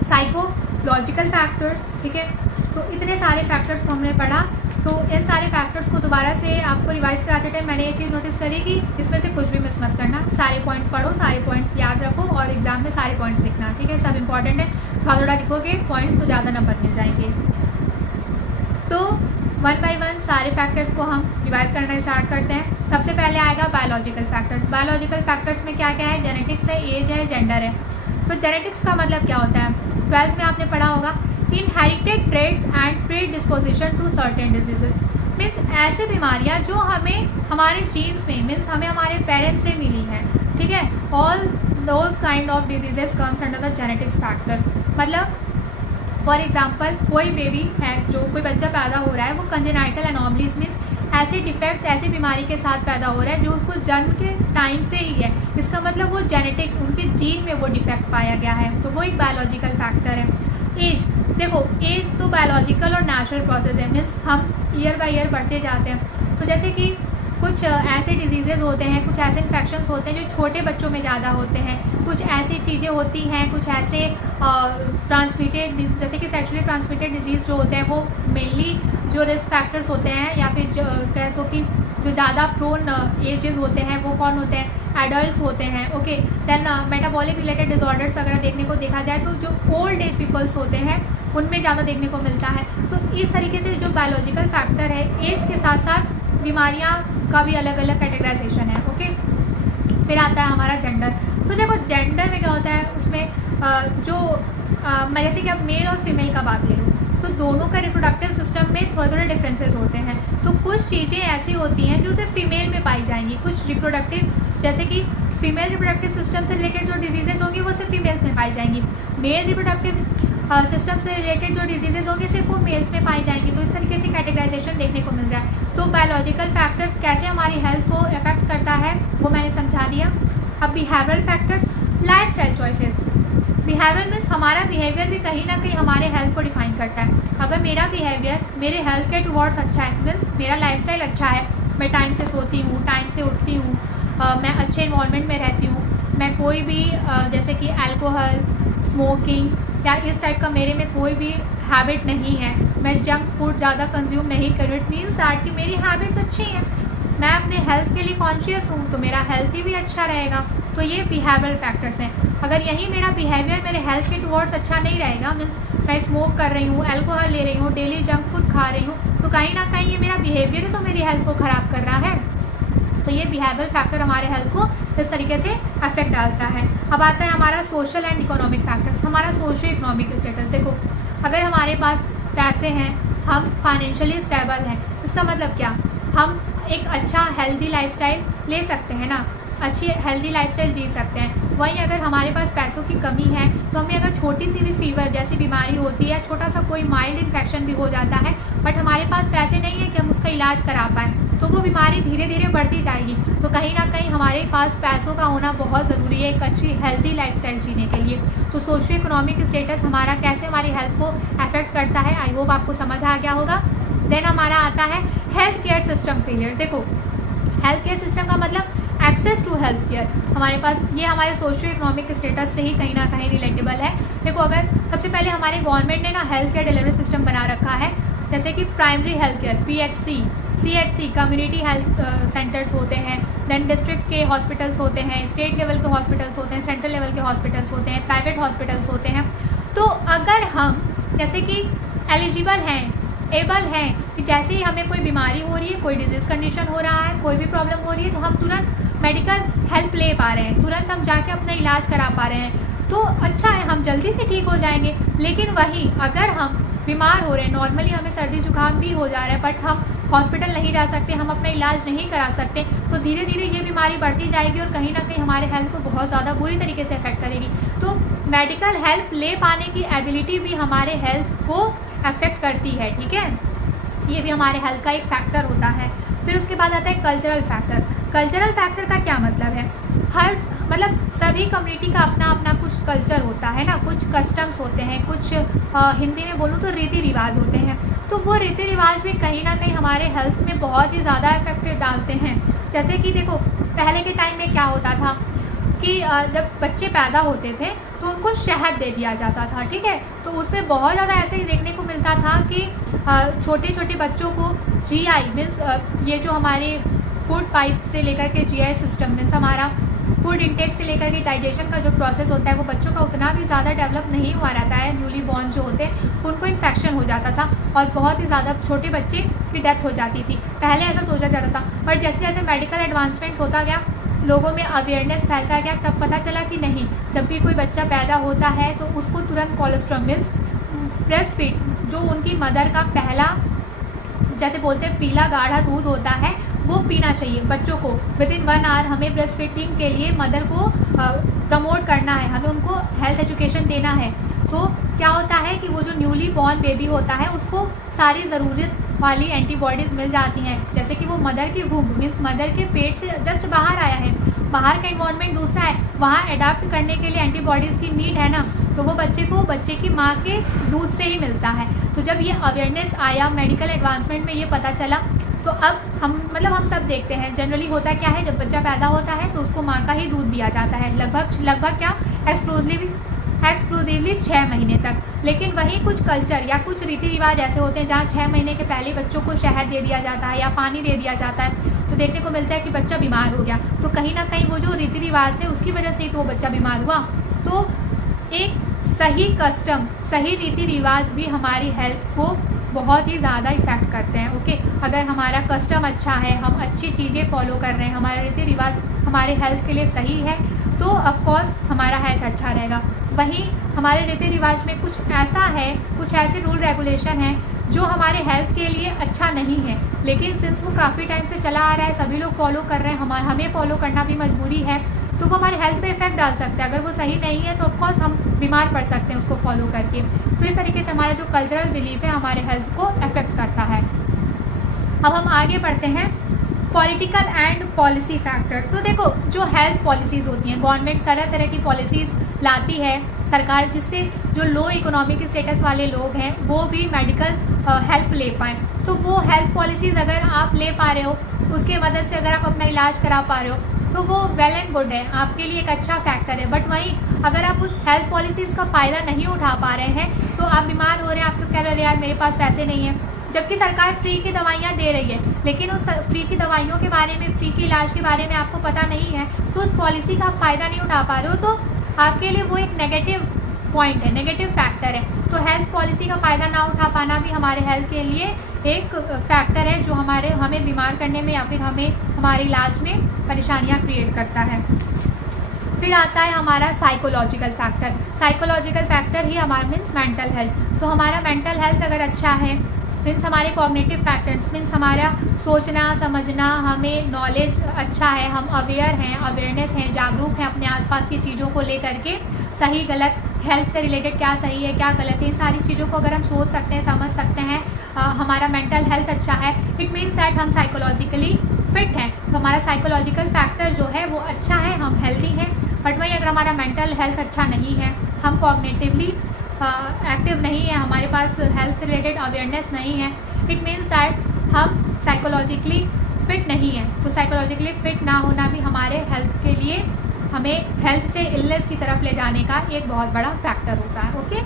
psychological factors, ठीक है। तो इतने सारे फैक्टर्स को हमने पढ़ा। तो इन सारे फैक्टर्स को दोबारा से आपको रिवाइज कराते टाइम मैंने ये चीज़ नोटिस करी कि इसमें से कुछ भी मिस मत करना, सारे पॉइंट्स पढ़ो, सारे पॉइंट्स याद रखो और एग्जाम में सारे पॉइंट्स लिखना, ठीक है, सब इंपॉर्टेंट है। थोड़ा थोड़ा लिखोगे पॉइंट्स तो ज़्यादा नंबर मिल जाएंगे। तो वन बाय वन सारे फैक्टर्स को हम रिवाइज करना स्टार्ट करते हैं। सबसे पहले आएगा बायोलॉजिकल फैक्टर्स। बायोलॉजिकल फैक्टर्स में क्या क्या है, जेनेटिक्स है, एज है, जेंडर है। तो जेनेटिक्स का मतलब क्या होता है, 12th में आपने पढ़ा होगा, inherited traits and predisposition to certain diseases, means ऐसे बीमारियां जो हमें हमारे जीन्स में, मीन्स हमें हमारे पेरेंट्स से मिली हैं, ठीक है। All those kind of diseases comes under the genetics factor. मतलब फॉर एग्जाम्पल कोई बेबी है, जो कोई बच्चा पैदा हो रहा है, वो कंजेनाइटल एनोमलीज मीन्स ऐसे डिफेक्ट्स, ऐसी बीमारी के साथ पैदा हो रहा है जो उसको जन्म के टाइम से ही है। इसका मतलब वो जेनेटिक्स, उनके जीन में वो डिफेक्ट पाया गया है, तो वो एक बायोलॉजिकल फैक्टर है। एज, देखो एज तो बायोलॉजिकल और नेचुरल प्रोसेस है, मीन्स हम ईयर बाय ईयर बढ़ते जाते हैं। तो जैसे कि कुछ ऐसे डिजीज़ेज़ होते हैं, कुछ ऐसे इन्फेक्शंस होते हैं जो छोटे बच्चों में ज़्यादा होते हैं, कुछ ऐसी चीज़ें होती हैं, कुछ ऐसे ट्रांसमिटेड, जैसे कि सेक्सुअली ट्रांसमिटेड डिजीज़ जो होते हैं वो मेनली जो रिस्क फैक्टर्स होते हैं, या फिर जो कह दो कि जो ज़्यादा प्रोन एजेस होते हैं वो कौन होते हैं, एडल्ट होते हैं, okay. Then metabolic related disorders अगर देखने को देखा जाए तो जो ओल्ड एज पीपल्स होते हैं उनमें ज़्यादा देखने को मिलता है। तो इस तरीके से जो बायोलॉजिकल फैक्टर है, एज के साथ साथ बीमारियां का भी अलग अलग कैटेगराइजेशन है, ओके। फिर आता है हमारा जेंडर। तो देखो जेंडर में क्या होता है, उसमें मैं जैसे कि अब मेल और फीमेल का बात ले लूँ तो दोनों का रिप्रोडक्टिव सिस्टम में थोड़े थोड़े डिफरेंसेस होते हैं। तो कुछ चीज़ें ऐसी होती हैं जो सिर्फ फीमेल में पाई जाएंगी, कुछ रिप्रोडक्टिव, जैसे कि फीमेल रिप्रोडक्टिव सिस्टम से रिलेटेड जो डिजीजेस होंगी वो सिर्फ फीमेल्स में पाई जाएंगी, मेल रिप्रोडक्टिव सिस्टम से रिलेटेड जो डिजीजेस होंगे सिर्फ वो मेल्स में पाई जाएंगी। तो इस तरीके से कैटेगराइजेशन देखने को मिल रहा है। तो बायोलॉजिकल फैक्टर्स कैसे हमारी हेल्थ को अफेक्ट करता है वो मैंने समझा दिया। अब behavioural factors, lifestyle choices. Behaviour means हमारा बिहेवियर भी कहीं ना कहीं हमारे हेल्थ को डिफाइन करता है। अगर मेरा बिहेवियर मेरे हेल्थ के टुवर्ड्स अच्छा है, मीन्स मेरा लाइफस्टाइल अच्छा है, मैं टाइम से सोती हूँ, टाइम से उठती हूँ, मैं अच्छे इन्वायरमेंट में रहती हूँ, मैं कोई भी जैसे कि अल्कोहल, स्मोकिंग या इस टाइप का मेरे में कोई भी हैबिट नहीं है, मैं जंक फूड ज़्यादा कंज्यूम नहीं करूँ, इट मीन्स दैट कि मेरी हैबिट्स अच्छी हैं, मैं अपने हेल्थ के लिए कॉन्शियस हूँ, तो मेरा हेल्थ भी अच्छा रहेगा। तो ये बिहेवियरल फैक्टर्स हैं। अगर यही मेरा बिहेवियर मेरे हेल्थ के टुवर्ड्स अच्छा नहीं रहेगा, मीन्स मैं स्मोक कर रही हूँ, अल्कोहल ले रही हूँ, डेली जंक फूड खा रही हूँ, तो कहीं ना कहीं ये मेरा बिहेवियर ही तो मेरी हेल्थ को ख़राब कर रहा है। तो ये बिहेवियरल फैक्टर हमारे हेल्थ को इस तरीके से अफेक्ट डालता है। अब आता है हमारा सोशल एंड इकोनॉमिक फैक्टर्स, हमारा सोशो इकोनॉमिक स्टेटस। देखो अगर हमारे पास पैसे हैं, हम फाइनेंशियली स्टेबल हैं, इसका मतलब क्या, हम एक अच्छा हेल्दी लाइफस्टाइल ले सकते हैं ना, अच्छी हेल्दी लाइफस्टाइल जी सकते हैं। वहीं अगर हमारे पास पैसों की कमी है तो हमें अगर छोटी सी भी फीवर जैसी बीमारी होती है, छोटा सा कोई माइल्ड इन्फेक्शन भी हो जाता है, बट हमारे पास पैसे नहीं है कि हम उसका इलाज करा पाएँ, तो वो बीमारी धीरे धीरे बढ़ती जाएगी। तो कहीं ना कहीं हमारे पास पैसों का होना बहुत ज़रूरी है एक अच्छी हेल्दी लाइफस्टाइल जीने के लिए। तो सोशियो इकोनॉमिक स्टेटस हमारा कैसे हमारी हेल्थ को अफेक्ट करता है, आई होप आपको समझ आ गया होगा। देन हमारा आता है हेल्थ केयर सिस्टम फेलियर। देखो हेल्थ केयर सिस्टम का मतलब एक्सेस टू हेल्थ केयर। हमारे पास ये हमारे सोशियो इकोनॉमिक स्टेटस से ही कहीं ना कहीं रिलेटेबल है। देखो अगर सबसे पहले हमारे गवर्नमेंट ने ना हेल्थ केयर डिलीवरी सिस्टम बना रखा है, जैसे कि primary health care PHC, CHC community health centres होते हैं, देन डिस्ट्रिक्ट के हॉस्पिटल्स होते हैं, स्टेट लेवल के हॉस्पिटल्स होते हैं, सेंट्रल लेवल के हॉस्पिटल्स होते हैं, प्राइवेट हॉस्पिटल्स होते हैं। तो अगर हम जैसे कि एलिजिबल हैं, एबल हैं कि जैसे ही हमें कोई बीमारी हो रही है, कोई डिजीज़ कंडीशन हो रहा है, कोई भी प्रॉब्लम हो रही है, तो हम तुरंत मेडिकल हेल्प ले पा रहे हैं, तुरंत हम जाके अपना इलाज करा पा रहे हैं, तो अच्छा है, हम जल्दी से ठीक हो जाएंगे। लेकिन वहीं अगर हम बीमार हो रहे हैं, नॉर्मली हमें सर्दी जुकाम भी हो जा रहा है, बट हम हॉस्पिटल नहीं जा सकते, हम अपना इलाज नहीं करा सकते, तो धीरे धीरे ये बीमारी बढ़ती जाएगी और कहीं ना कहीं हमारे हेल्थ को बहुत ज़्यादा बुरी तरीके से अफेक्ट करेगी। तो मेडिकल हेल्प ले पाने की एबिलिटी भी हमारे हेल्थ को अफेक्ट करती है, ठीक है, ये भी हमारे हेल्थ का एक फैक्टर होता है। फिर उसके बाद आता है कल्चरल फैक्टर। कल्चरल फैक्टर का क्या मतलब है? हर मतलब सभी कम्युनिटी का अपना अपना कुछ कल्चर होता है ना, कुछ कस्टम्स होते हैं, कुछ हिंदी में बोलूँ तो रीति रिवाज होते हैं। तो वो रीति रिवाज भी कहीं ना कहीं हमारे हेल्थ में बहुत ही ज़्यादा इफेक्ट डालते हैं। जैसे कि देखो पहले के टाइम में क्या होता था कि जब बच्चे पैदा होते थे तो उनको शहद दे दिया जाता था, ठीक है, तो उसमें बहुत ज़्यादा ऐसे ही देखने को मिलता था कि छोटे छोटे बच्चों को GI मीन्स ये जो हमारे फूड पाइप से लेकर के GI सिस्टम मीन्स हमारा फूड इंटेक से लेकर के डाइजेशन का जो प्रोसेस होता है वो बच्चों का उतना भी ज़्यादा डेवलप नहीं हुआ रहता है। न्यूली बॉर्न जो होते हैं उनको इन्फेक्शन हो जाता था और बहुत ही ज़्यादा छोटे बच्चे की डेथ हो जाती थी। पहले ऐसा सोचा जाता था, पर जैसे जैसे मेडिकल एडवांसमेंट होता गया, लोगों में अवेयरनेस फैलता गया, तब पता चला कि नहीं, जब भी कोई बच्चा पैदा होता है तो उसको तुरंत कोलेस्ट्रॉल मीन्स ब्रेस्ट फीड जो उनकी मदर का पहला जैसे बोलते हैं पीला गाढ़ा दूध होता है वो पीना चाहिए बच्चों को। विदिन 1 आवर हमें ब्रेस्ट फीडिंग के लिए मदर को प्रमोट करना है, हमें उनको हेल्थ एजुकेशन देना है। तो क्या होता है कि वो जो न्यूली बॉर्न बेबी होता है उसको सारी ज़रूरत वाली एंटीबॉडीज़ मिल जाती हैं, जैसे कि वो मदर के वूम्ब मीन्स मदर के पेट से जस्ट बाहर आया है, बाहर का इन्वायरमेंट दूसरा है, वहाँ अडाप्ट करने के लिए एंटीबॉडीज़ की नीड है ना, तो वो बच्चे की माँ के दूध से ही मिलता है। तो जब ये अवेयरनेस आया, मेडिकल एडवांसमेंट में ये पता चला, तो अब हम सब देखते हैं जनरली होता क्या है, जब बच्चा पैदा होता है तो उसको माँ का ही दूध दिया जाता है, लगभग क्या एक्सक्लूसिवली 6 महीने तक। लेकिन वहीं कुछ कल्चर या कुछ रीति रिवाज ऐसे होते हैं जहाँ 6 महीने के पहले बच्चों को शहद दे दिया जाता है या पानी दे दिया जाता है, तो देखने को मिलता है कि बच्चा बीमार हो गया। तो कहीं ना कहीं वो जो रीति रिवाज थे उसकी वजह से ही तो वो बच्चा बीमार हुआ। तो एक सही कस्टम, सही रीति रिवाज भी हमारी हेल्थ को बहुत ही ज़्यादा इफेक्ट करते हैं। ओके, अगर हमारा कस्टम अच्छा है, हम अच्छी चीज़ें फॉलो कर रहे हैं, हमारे रीति रिवाज हमारे हेल्थ के लिए सही है, तो ऑफकोर्स हमारा हेल्थ अच्छा रहेगा। वहीं हमारे रीति रिवाज में कुछ ऐसा है, कुछ ऐसे रूल रेगुलेशन हैं जो हमारे हेल्थ के लिए अच्छा नहीं है, लेकिन सिंस वो काफ़ी टाइम से चला आ रहा है, सभी लोग फॉलो कर रहे हैं, हमें फॉलो करना भी मजबूरी है, तो वो हमारे हेल्थ पे इफेक्ट डाल सकता है। अगर वो सही नहीं है तो ऑफकोर्स हम बीमार पड़ सकते हैं उसको फॉलो करके। तो इस तरीके से हमारा जो कल्चरल बिलीफ है हमारे हेल्थ को अफेक्ट करता है। अब हम आगे बढ़ते हैं पॉलिटिकल एंड पॉलिसी फैक्टर्स। तो देखो जो हेल्थ पॉलिसीज़ होती हैं, गवर्नमेंट तरह तरह की पॉलिसीज़ लाती है सरकार, जिससे जो लो इकोनॉमिक स्टेटस वाले लोग हैं वो भी मेडिकल हेल्प ले पाएँ। तो वो हेल्थ पॉलिसीज़ अगर आप ले पा रहे हो, उसके मदद से अगर आप अपना इलाज करा पा रहे हो, तो वो वेल एंड गुड है, आपके लिए एक अच्छा फैक्टर है। बट वहीं अगर आप उस हेल्थ पॉलिसीज़ का फ़ायदा नहीं उठा पा रहे हैं, तो आप बीमार हो रहे हैं, आपको कह रहे हैं यार मेरे पास पैसे नहीं हैं, जबकि सरकार फ्री की दवाइयाँ दे रही है, लेकिन उस फ्री की दवाइयों के बारे में, फ्री के इलाज के बारे में आपको पता नहीं है, तो उस पॉलिसी का फ़ायदा नहीं उठा पा रहे हो, तो आपके लिए वो एक नेगेटिव पॉइंट है, नेगेटिव फैक्टर है। तो हेल्थ पॉलिसी का फ़ायदा ना उठा पाना भी हमारे हेल्थ के लिए एक फैक्टर है जो हमें बीमार करने में या फिर हमें हमारे इलाज में परेशानियां क्रिएट करता है। फिर आता है हमारा साइकोलॉजिकल फैक्टर। साइकोलॉजिकल फैक्टर ही हमारा मीन्स मेंटल हेल्थ। तो हमारा मेंटल हेल्थ अगर अच्छा है, मीन्स हमारे कॉग्निटिव फैक्टर्स मीन्स हमारा सोचना समझना, हमें नॉलेज अच्छा है, हम अवेयर हैं, अवेयरनेस हैं, जागरूक हैं अपने आसपास की चीज़ों को लेकर के, सही गलत हेल्थ से रिलेटेड क्या सही है क्या गलत है, इन सारी चीज़ों को अगर हम सोच सकते हैं, समझ सकते हैं, हमारा मेंटल हेल्थ अच्छा है, इट मीन्स दैट हम साइकोलॉजिकली फिट हैं। तो हमारा साइकोलॉजिकल फैक्टर जो है वो अच्छा है, हम हेल्दी हैं। बट वही अगर हमारा मेंटल हेल्थ अच्छा नहीं है, हम कॉग्निटिवली एक्टिव नहीं है, हमारे पास हेल्थ से रिलेटेड अवेयरनेस नहीं है, इट मीन्स दैट हम साइकोलॉजिकली फिट नहीं है, तो साइकोलॉजिकली फिट ना होना भी हमारे हेल्थ के लिए, हमें हेल्थ से इलनेस की तरफ ले जाने का एक बहुत बड़ा फैक्टर होता है। ओके,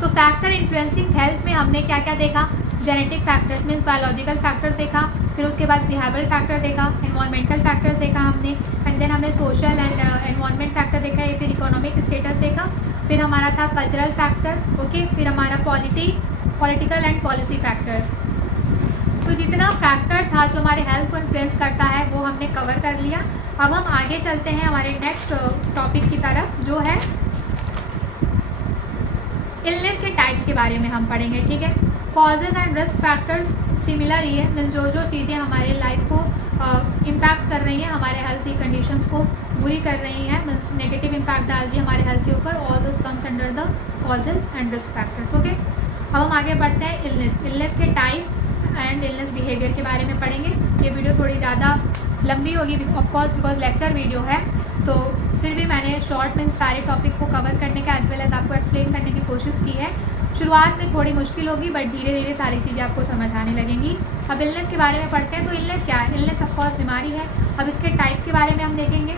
तो फैक्टर इन्फ्लुएंसिंग हेल्थ में हमने क्या क्या देखा? Genetic factors means biological factors देखा, फिर उसके बाद बिहेवियरल फैक्टर देखा, एनवायरमेंटल फैक्टर्स देखा हमने, एंड देन हमने सोशल एंड एनवायरमेंट फैक्टर देखा, या फिर इकोनॉमिक स्टेटस देखा, फिर हमारा था कल्चरल फैक्टर। ओके, फिर हमारा पॉलिटिकल एंड पॉलिसी फैक्टर। तो जितना फैक्टर था जो हमारे हेल्थ को इन्फ्लुएंस करता है वो हमने कवर कर लिया। अब हम आगे चलते हैं हमारे नेक्स्ट टॉपिक की तरफ, जो है इलनेस के टाइप्स के बारे में हम पढ़ेंगे। ठीक है, causes and risk factors similar ही है, मीन्स जो जो चीज़ें हमारे लाइफ को इम्पैक्ट कर रही हैं, हमारे हेल्थ की कंडीशंस को बुरी कर रही हैं, मीन्स नेगेटिव इम्पैक्ट डाल रही है हमारे हेल्थ के ऊपर, all this comes under the causes and risk factors. Okay, अब हम आगे बढ़ते हैं इलनेस के टाइप्स एंड इलनेस बिहेवियर के बारे में पढ़ेंगे। ये वीडियो थोड़ी ज़्यादा लंबी होगी ऑफकोर्स बिकॉज लेक्चर वीडियो है, तो फिर भी मैंने शॉर्ट में सारे टॉपिक को कवर करने का एज वेल एज आपको एक्सप्लेन करने की कोशिश की है। शुरुआत में थोड़ी मुश्किल होगी बट धीरे धीरे सारी चीज़ें आपको समझ आने लगेंगी। अब इलनेस के बारे में पढ़ते हैं। तो इलनेस क्या है? इलनेस ऑफकोर्स बीमारी है। अब इसके टाइप्स के बारे में हम देखेंगे।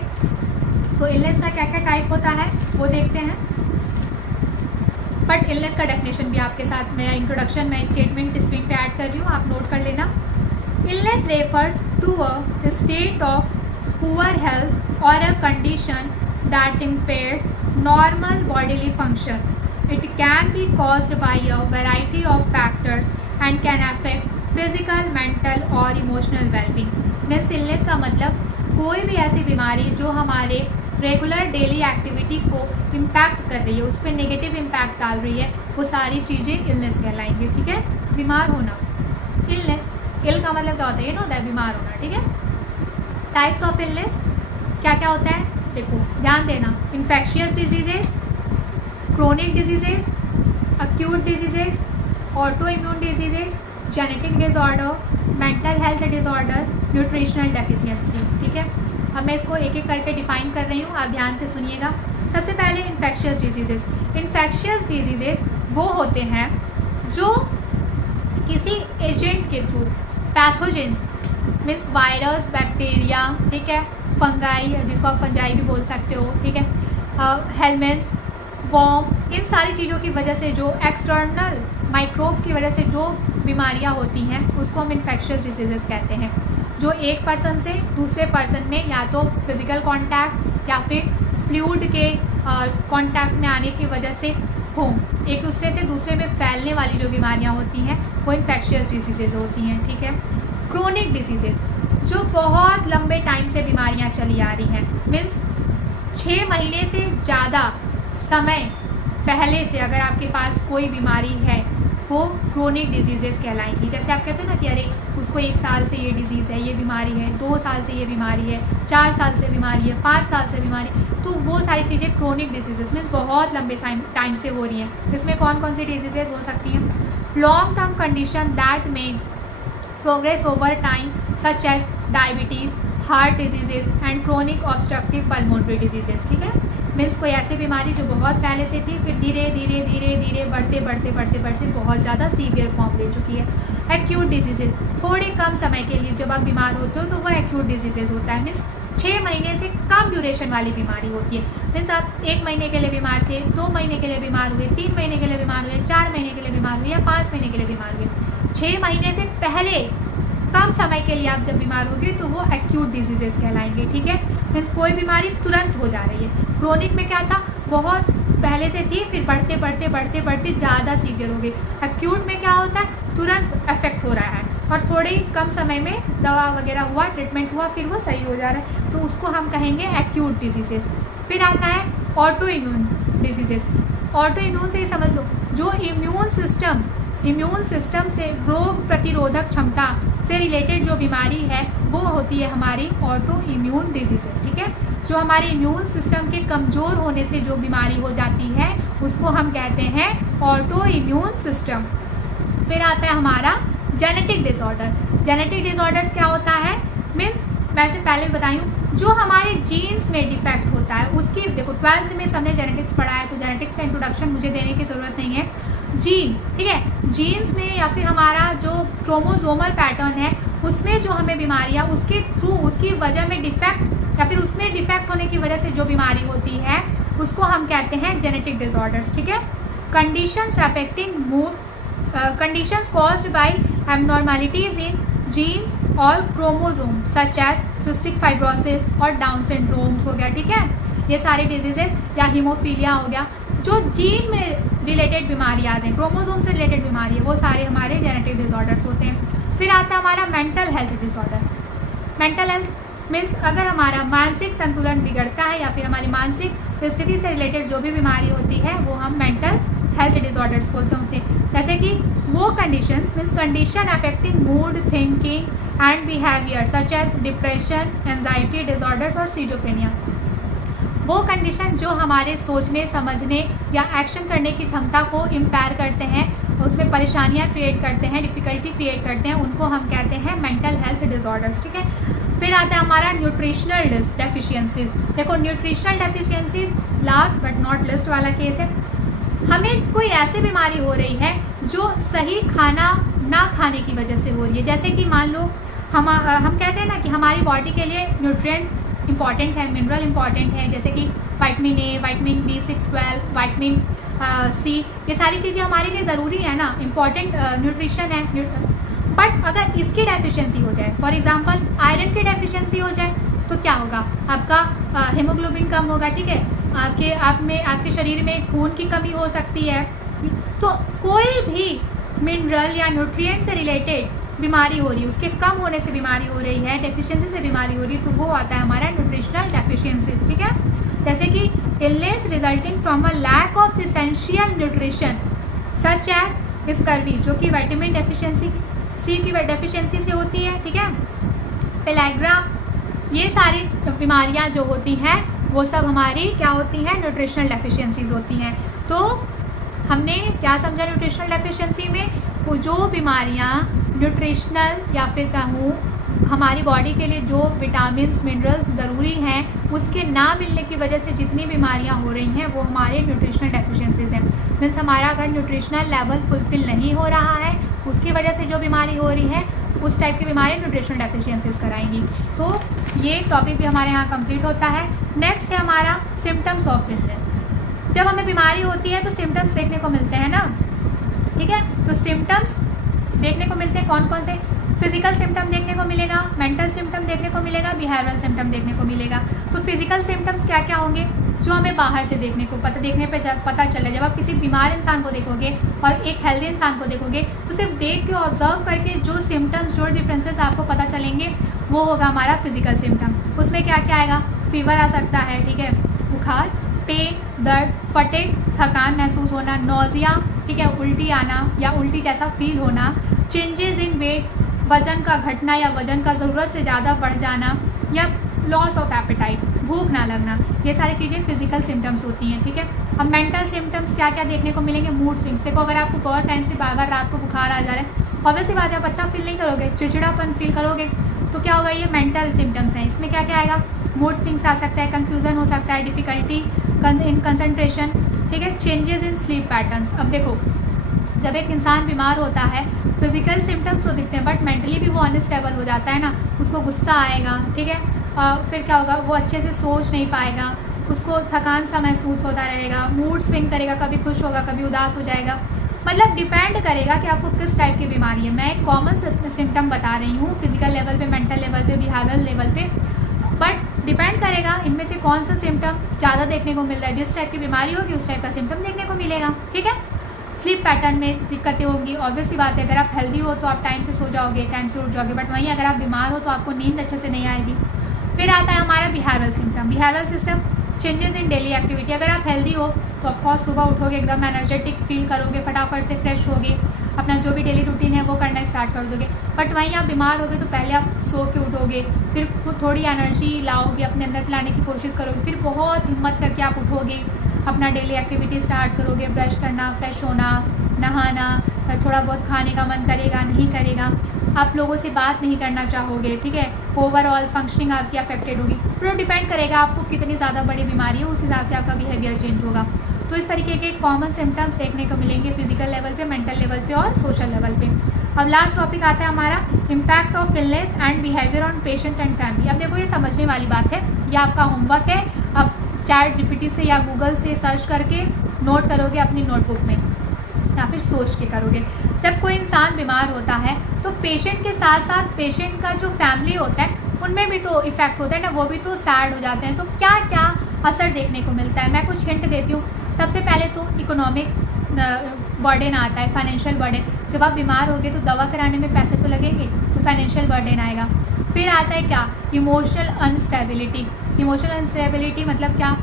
तो इलनेस का क्या क्या टाइप होता है वो देखते हैं, बट इलनेस का डेफिनेशन भी आपके साथ मैं इंट्रोडक्शन में स्टेटमेंट स्क्रीन पे ऐड कर रही हूँ, आप नोट कर लेना। Illness refers to a state of poor health और a condition that impairs normal bodily function. It can be caused by a variety of factors and can affect physical, mental और emotional well-being। मीन्स इलनेस का मतलब कोई भी ऐसी बीमारी जो हमारे रेगुलर डेली एक्टिविटी को इम्पैक्ट कर रही है, उस पर नेगेटिव इम्पैक्ट डाल रही है, वो सारी चीज़ें इलनेस कहलाएंगी। ठीक है, बीमार होना, इलनेस, इल का मतलब क्या होता है? ये ना होता है बीमार होना। ठीक है, टाइप्स ऑफ इलनेस क्या क्या होता है देखो, ध्यान देना। Infectious diseases, chronic diseases, acute diseases, autoimmune diseases, genetic disorder, mental health disorder, nutritional deficiency। ठीक है, अब मैं इसको एक एक करके डिफाइन कर रही हूँ, आप ध्यान से सुनिएगा। सबसे पहले इन्फेक्शियस डिजीजेज। इन्फेक्शियस डिजीजेज वो होते हैं जो किसी एजेंट के through, pathogens means virus, bacteria, ठीक है, फंगाई जिसको आप फंजाई भी बोल सकते हो, ठीक है, हेलमेंट्स, वॉर्म, इन सारी चीज़ों की वजह से जो एक्सटर्नल माइक्रोब्स की वजह से जो बीमारियां होती हैं उसको हम इन्फेक्शियस डिजीजेस कहते हैं। जो एक पर्सन से दूसरे पर्सन में या तो फिज़िकल कांटेक्ट या फिर फ्लूइड के कांटेक्ट में आने की वजह से हो, एक दूसरे से दूसरे में फैलने वाली जो बीमारियां होती हैं वो इन्फेक्शियस डिजीजेज होती हैं। ठीक है, क्रोनिक डिजीजेज जो बहुत लंबे टाइम से बीमारियां चली आ रही हैं, मीन्स 6 महीने से ज़्यादा समय पहले से अगर आपके पास कोई बीमारी है वो क्रोनिक डिजीजेस कहलाएंगी। जैसे आप कहते हैं ना कि अरे उसको 1 साल से ये डिजीज़ है, ये बीमारी है, 2 साल से ये बीमारी है, 4 साल से बीमारी है, 5 साल से बीमारी, तो वो सारी चीज़ें क्रोनिक डिजीजेस मीन्स बहुत लंबे टाइम से हो रही हैं। इसमें कौन कौन सी डिजीजेस हो सकती हैं? Long term condition that may progress over time such as diabetes, heart diseases and chronic obstructive pulmonary diseases. ठीक है, मीन्स कोई ऐसी बीमारी जो बहुत पहले से थी, फिर धीरे धीरे धीरे धीरे बढ़ते बहुत ज़्यादा सीवियर फॉर्म ले चुकी है। एक्यूट डिजीजेज थोड़े कम समय के लिए जब आप बीमार होते हो तो वह एक्यूट डिजीजेज होता है, मीन्स 6 महीने से कम ड्यूरेशन वाली बीमारी होती है। मीन्स आप 1 महीने के लिए बीमार थे, 2 महीने के लिए बीमार हुए, 3 महीने के लिए बीमार हुए, 4 महीने के लिए बीमार हुए या 5 महीने के लिए बीमार हुए, 6 महीने से पहले कम समय के लिए आप जब बीमार होगे तो वो एक्यूट डिजीजेस कहलाएंगे। ठीक है, मीन्स कोई बीमारी तुरंत हो जा रही है। क्रोनिक में क्या था, बहुत पहले से थी फिर बढ़ते ज़्यादा सीवियर हो गई। एक्यूट में क्या होता है, तुरंत अफेक्ट हो रहा है और थोड़े ही कम समय में दवा वगैरह हुआ, ट्रीटमेंट हुआ, फिर वो सही हो जा रहा है, तो उसको हम कहेंगे एक्यूट डिजीजेस। फिर आता है auto immune diseases. Auto immune से ही समझ लो जो इम्यून सिस्टम से रोग प्रतिरोधक क्षमता से रिलेटेड जो बीमारी है वो होती है हमारी ऑटो इम्यून डिजीजेस। ठीक है, जो हमारे इम्यून सिस्टम के कमज़ोर होने से जो बीमारी हो जाती है उसको हम कहते हैं ऑटो इम्यून सिस्टम। फिर आता है हमारा जेनेटिक डिसऑर्डर। जेनेटिक डिसऑर्डर्स क्या होता है, मीन्स वैसे पहले बताई हूँ जो हमारे जीन्स में डिफेक्ट होता है उसकी, देखो 12th में हमने जेनेटिक्स पढ़ा है तो जेनेटिक्स का इंट्रोडक्शन मुझे देने की ज़रूरत नहीं है। जीन, ठीक है, जीन्स में या फिर हमारा जो क्रोमोसोमल पैटर्न है उसमें जो हमें बीमारियाँ उसके थ्रू उसकी वजह में डिफेक्ट या फिर उसमें डिफेक्ट होने की वजह से जो बीमारी होती है उसको हम कहते हैं जेनेटिक डिसऑर्डर्स, ठीक है। Conditions affecting mood, conditions caused by abnormalities in genes और chromosome such as cystic fibrosis और डाउन सिंड्रोम्स हो गया, ठीक है। ये सारे डिजीजेस या हीमोफीलिया हो गया, जो जीन में रिलेटेड बीमारियाँ हैं, क्रोमोसोम से रिलेटेड बीमारी है, वो सारे हमारे जेनेटिक डिसऑर्डर्स होते हैं। फिर आता है हमारा mental health disorder. Mental health means अगर हमारा मानसिक संतुलन बिगड़ता है या फिर हमारी मानसिक स्थिति से रिलेटेड जो भी बीमारी होती है वो हम मेंटल हेल्थ डिसऑर्डर्स बोलते हैं उसे। जैसे कि वो conditions means condition affecting mood, thinking and behaviour such as depression, anxiety disorders और सीजोफ्रेनिया। वो कंडीशन जो हमारे सोचने, समझने या एक्शन करने की क्षमता को इम्पेयर करते हैं, उसमें परेशानियां क्रिएट करते हैं, डिफ़िकल्टी क्रिएट करते हैं, उनको हम कहते हैं मेंटल हेल्थ डिसऑर्डर्स, ठीक है। फिर आता है हमारा न्यूट्रिशनल डेफिशिएंसीज। देखो nutritional deficiencies last but not list वाला केस है। हमें कोई ऐसी बीमारी हो रही है जो सही खाना ना खाने की वजह से हो रही है। जैसे कि मान लो हम कहते हैं ना कि हमारी बॉडी के लिए न्यूट्रिएंट्स इंपॉर्टेंट है, मिनरल इंपॉर्टेंट है, जैसे कि vitamin A, vitamin B6, vitamin C, ये सारी चीज़ें हमारे लिए ज़रूरी है ना, इम्पॉर्टेंट न्यूट्रिशन है। बट अगर इसकी डेफिशिएंसी हो जाए, फॉर एग्जांपल आयरन की डेफिशिएंसी हो जाए, तो क्या होगा, आपका हीमोग्लोबिन कम होगा, ठीक है, आपके शरीर में खून की कमी हो सकती है। तो कोई भी मिनरल या न्यूट्रिएंट से रिलेटेड बीमारी हो रही है, उसके कम होने से बीमारी हो रही है, डेफिशिएंसी से बीमारी हो रही है, तो वो आता है हमारा न्यूट्रिशनल डेफिशिएंसीज, ठीक है। जैसे कि illness resulting from a lack of essential nutrition such as scurvy, जो कि विटामिन डेफिशिएंसी सी की डेफिशिएंसी से होती है, ठीक है, पेलाग्रा, ये सारी बीमारियां जो होती हैं वो सब हमारी क्या होती हैं, न्यूट्रिशनल डेफिशिएंसीज होती हैं। तो हमने क्या समझा न्यूट्रिशनल डेफिशिएंसी में, वो जो बीमारियां न्यूट्रिशनल या फिर कहूँ हमारी बॉडी के लिए जो विटामिन्स, मिनरल्स ज़रूरी हैं उसके ना मिलने की वजह से जितनी बीमारियां हो रही हैं वो हमारे न्यूट्रिशनल डेफिशिएंसीज हैं। मीन्स हमारा अगर न्यूट्रिशनल लेवल फुलफिल नहीं हो रहा है उसकी वजह से जो बीमारी हो रही है उस टाइप की बीमारी न्यूट्रिशनल डेफिशिएंसीज कराएंगी। तो ये टॉपिक भी हमारे यहाँ कंप्लीट होता है। नेक्स्ट है हमारा सिम्टम्स ऑफ इलनेस। जब हमें बीमारी होती है तो सिम्टम्स देखने को मिलते हैं ना, ठीक है। तो सिम्टम्स देखने को मिलते हैं कौन कौन से, फिजिकल सिम्टम देखने को मिलेगा, मेंटल सिम्टम देखने को मिलेगा, बिहेवियरल सिम्टम देखने को मिलेगा। तो फिजिकल सिम्टम्स क्या क्या होंगे, जो हमें बाहर से देखने पे पता चले। जब आप किसी बीमार इंसान को देखोगे और एक हेल्दी इंसान को देखोगे तो सिर्फ देख के ऑब्जर्व करके जो सिम्टम्स, जो डिफरेंसेस आपको पता चलेंगे वो होगा हमारा फिजिकल सिम्टम। उसमें क्या क्या आएगा, फीवर आ सकता है, ठीक है, बुखार, पेन, दर्द, फटीग, थकान महसूस होना, नोजिया, ठीक है, उल्टी आना या उल्टी जैसा फील होना, चेंजेस इन वेट, वजन का घटना या वजन का ज़रूरत से ज़्यादा बढ़ जाना, या लॉस ऑफ एपेटाइट, भूख ना लगना, ये सारी चीज़ें फिजिकल सिम्टम्स होती हैं, ठीक है। अब मेंटल सिम्टम्स क्या क्या देखने को मिलेंगे, मूड स्विंग्स। देखो अगर आपको बहुत टाइम से बार बार रात को बुखार आ जा रहा है, ऑब्वियस सी बात है आप अच्छा फील नहीं करोगे, चिड़चिड़ापन फील करोगे, तो क्या होगा, ये मेंटल सिम्टम्स हैं। इसमें क्या क्या आएगा, मूड स्विंग्स आ सकता है, कन्फ्यूज़न हो सकता है, डिफ़िकल्टी इन कंसंट्रेशन, ठीक है, चेंजेस इन स्लीप पैटर्न्स। अब देखो जब एक इंसान बीमार होता है फिजिकल सिम्टम्स तो दिखते हैं बट मेंटली भी वो अनस्टेबल हो जाता है ना, उसको गुस्सा आएगा, ठीक है, फिर क्या होगा, वो अच्छे से सोच नहीं पाएगा, उसको थकान सा महसूस होता रहेगा, मूड स्विंग करेगा, कभी खुश होगा कभी उदास हो जाएगा। मतलब डिपेंड करेगा कि आपको किस टाइप की बीमारी है। मैं एक कॉमन सिम्टम बता रही हूँ फिजिकल लेवल पे, मेंटल लेवल पे, बिहेवियरल लेवल पे, बट डिपेंड करेगा इनमें से कौन सा सिम्टम ज़्यादा देखने को मिल रहा है। जिस टाइप की बीमारी होगी उस टाइप का सिम्टम देखने को मिलेगा, ठीक है। स्लीप पैटर्न में दिक्कतें होंगी, ऑब्वियस सी बात है, अगर आप हेल्दी हो तो आप टाइम से सो जाओगे, टाइम से उठ जाओगे, बट वहीं अगर आप बीमार हो तो आपको नींद अच्छे से नहीं आएगी। फिर आता है हमारा behavioural symptom. Behavioural system changes in daily activity. अगर आप हेल्दी हो तो ऑफकोर्स सुबह उठोगे एकदम एनर्जेटिक फील करोगे, फटाफट से फ्रेश होगे, अपना जो भी डेली रूटीन है वो करना स्टार्ट कर दोगे। बट वहीं आप बीमार होगे तो पहले आप सो के उठोगे, फिर थोड़ी एनर्जी लाओगे, अपने अंदर से लाने की कोशिश करोगे, फिर बहुत हिम्मत करके आप उठोगे, अपना डेली एक्टिविटी स्टार्ट करोगे, ब्रश करना, फ्रेश होना, नहाना, थोड़ा बहुत खाने का मन करेगा, नहीं करेगा। आप लोगों से बात नहीं करना चाहोगे, ठीक है, ओवरऑल फंक्शनिंग आपकी अफेक्टेड होगी। तो डिपेंड करेगा आपको कितनी ज़्यादा बड़ी बीमारी है, उस हिसाब से आपका बिहेवियर चेंज होगा। तो इस तरीके के कॉमन सिम्टम्स देखने को मिलेंगे फिजिकल लेवल पे, मेंटल लेवल पे और सोशल लेवल पे। अब लास्ट टॉपिक आता है हमारा impact of illness and behaviour on patient and family. अब देखो ये समझने वाली बात है, ये आपका होमवर्क है। अब ChatGPT से या गूगल से सर्च करके नोट करोगे अपनी नोटबुक में, या फिर सोच के करोगे। जब कोई इंसान बीमार होता है तो पेशेंट के साथ साथ पेशेंट का जो फैमिली होता है उनमें भी तो इफेक्ट होता है ना, वो भी तो सैड हो जाते हैं। तो क्या क्या असर देखने को मिलता है, मैं कुछ हिंट देती हूँ। सबसे पहले तो इकोनॉमिक बर्डन आता है, फाइनेंशियल बर्डन। जब आप बीमार होगे तो दवा कराने में पैसे तो लगेंगे, तो फाइनेंशियल बर्डन आएगा। फिर आता है क्या, इमोशनल अनस्टेबिलिटी। इमोशनल अनस्टेबिलिटी मतलब क्या,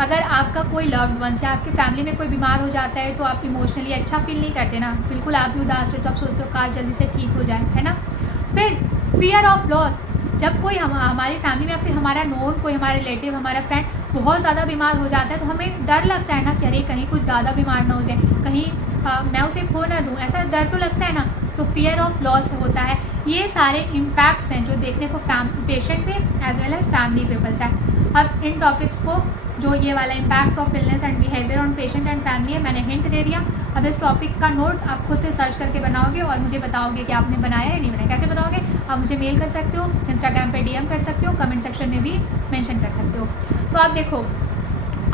अगर आपका कोई लव्ड वंस या आपकी फैमिली में कोई बीमार हो जाता है तो आप इमोशनली अच्छा फील नहीं करते ना, बिल्कुल आप भी उदास रहते हो, आप सोचते हो काश जल्दी से ठीक हो जाए, है ना। फिर फियर ऑफ लॉस, जब कोई हमारी फैमिली में या फिर हमारा नोन, कोई हमारा रिलेटिव, हमारा फ्रेंड बहुत ज़्यादा बीमार हो जाता है तो हमें डर लगता है ना कि अरे कहीं कुछ ज़्यादा बीमार ना हो जाए, कहीं मैं उसे खो ना दूँ, ऐसा डर तो लगता है ना। तो फियर ऑफ लॉस होता है। ये सारे इम्पैक्ट्स हैं जो देखने को पेशेंट पे एज वेल एज फैमिली पे मिलता है। अब इन टॉपिक्स को, जो ये वाला impact of illness and behaviour on patient and family है, मैंने हिंट दे दिया। अब इस टॉपिक का नोट आप खुद से सर्च करके बनाओगे और मुझे बताओगे कि आपने बनाया या नहीं बनाया। कैसे बताओगे, आप मुझे मेल कर सकते हो, इंस्टाग्राम पे DM कर सकते हो, कमेंट सेक्शन में भी मेंशन कर सकते हो। तो आप देखो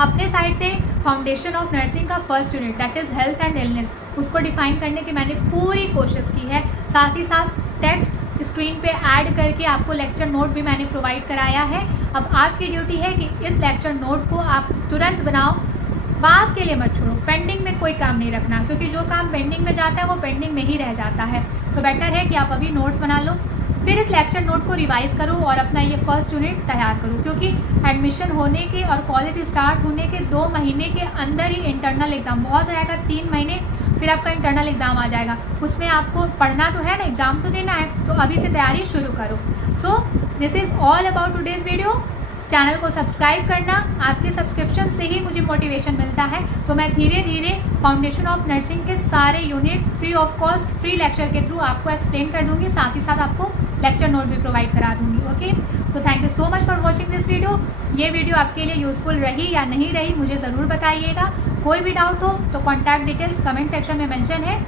अपने साइड से फाउंडेशन ऑफ नर्सिंग का first unit that is health and illness, उसको डिफाइन करने की मैंने पूरी कोशिश की है। साथ ही साथ टेक्स्ट स्क्रीन पे ऐड करके आपको लेक्चर नोट भी मैंने प्रोवाइड कराया है। अब आपकी ड्यूटी है कि इस लेक्चर नोट को आप तुरंत बनाओ, बाद के लिए मत छोड़ो। पेंडिंग में कोई काम नहीं रखना, क्योंकि जो काम पेंडिंग में जाता है वो पेंडिंग में ही रह जाता है। तो बेटर है कि आप अभी नोट्स बना लो, फिर इस लेक्चर नोट को रिवाइज करो और अपना ये फर्स्ट यूनिट तैयार करो, क्योंकि एडमिशन होने के और कॉलेज स्टार्ट होने के 2 महीने के अंदर ही इंटरनल एग्ज़ाम, बहुत हो जाएगा 3 महीने, फिर आपका इंटरनल एग्ज़ाम आ जाएगा। उसमें आपको पढ़ना तो है ना, एग्ज़ाम तो देना है, तो अभी से तैयारी शुरू करो। So this is all about today's video. Channel को सब्सक्राइब करना, आपके सब्सक्रिप्शन से ही मुझे मोटिवेशन मिलता है। तो मैं धीरे धीरे फाउंडेशन ऑफ नर्सिंग के सारे units free of cost, free lecture के थ्रू आपको एक्सप्लेन कर दूंगी, साथ ही साथ आपको लेक्चर नोट भी प्रोवाइड करा दूंगी। Okay, so thank you so much for watching this video. ये वीडियो आपके लिए यूजफुल रही या नहीं रही मुझे ज़रूर बताइएगा। कोई भी डाउट हो तो कॉन्टैक्ट डिटेल्स कमेंट सेक्शन में मेंशन है,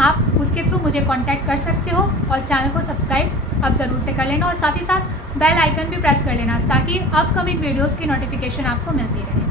आप उसके थ्रू मुझे कॉन्टैक्ट कर सकते हो। और चैनल को सब्सक्राइब अब ज़रूर से कर लेना और साथ ही साथ बेल आइकन भी प्रेस कर लेना, ताकि अपकमिंग वीडियोज़ की नोटिफिकेशन आपको मिलती रहे।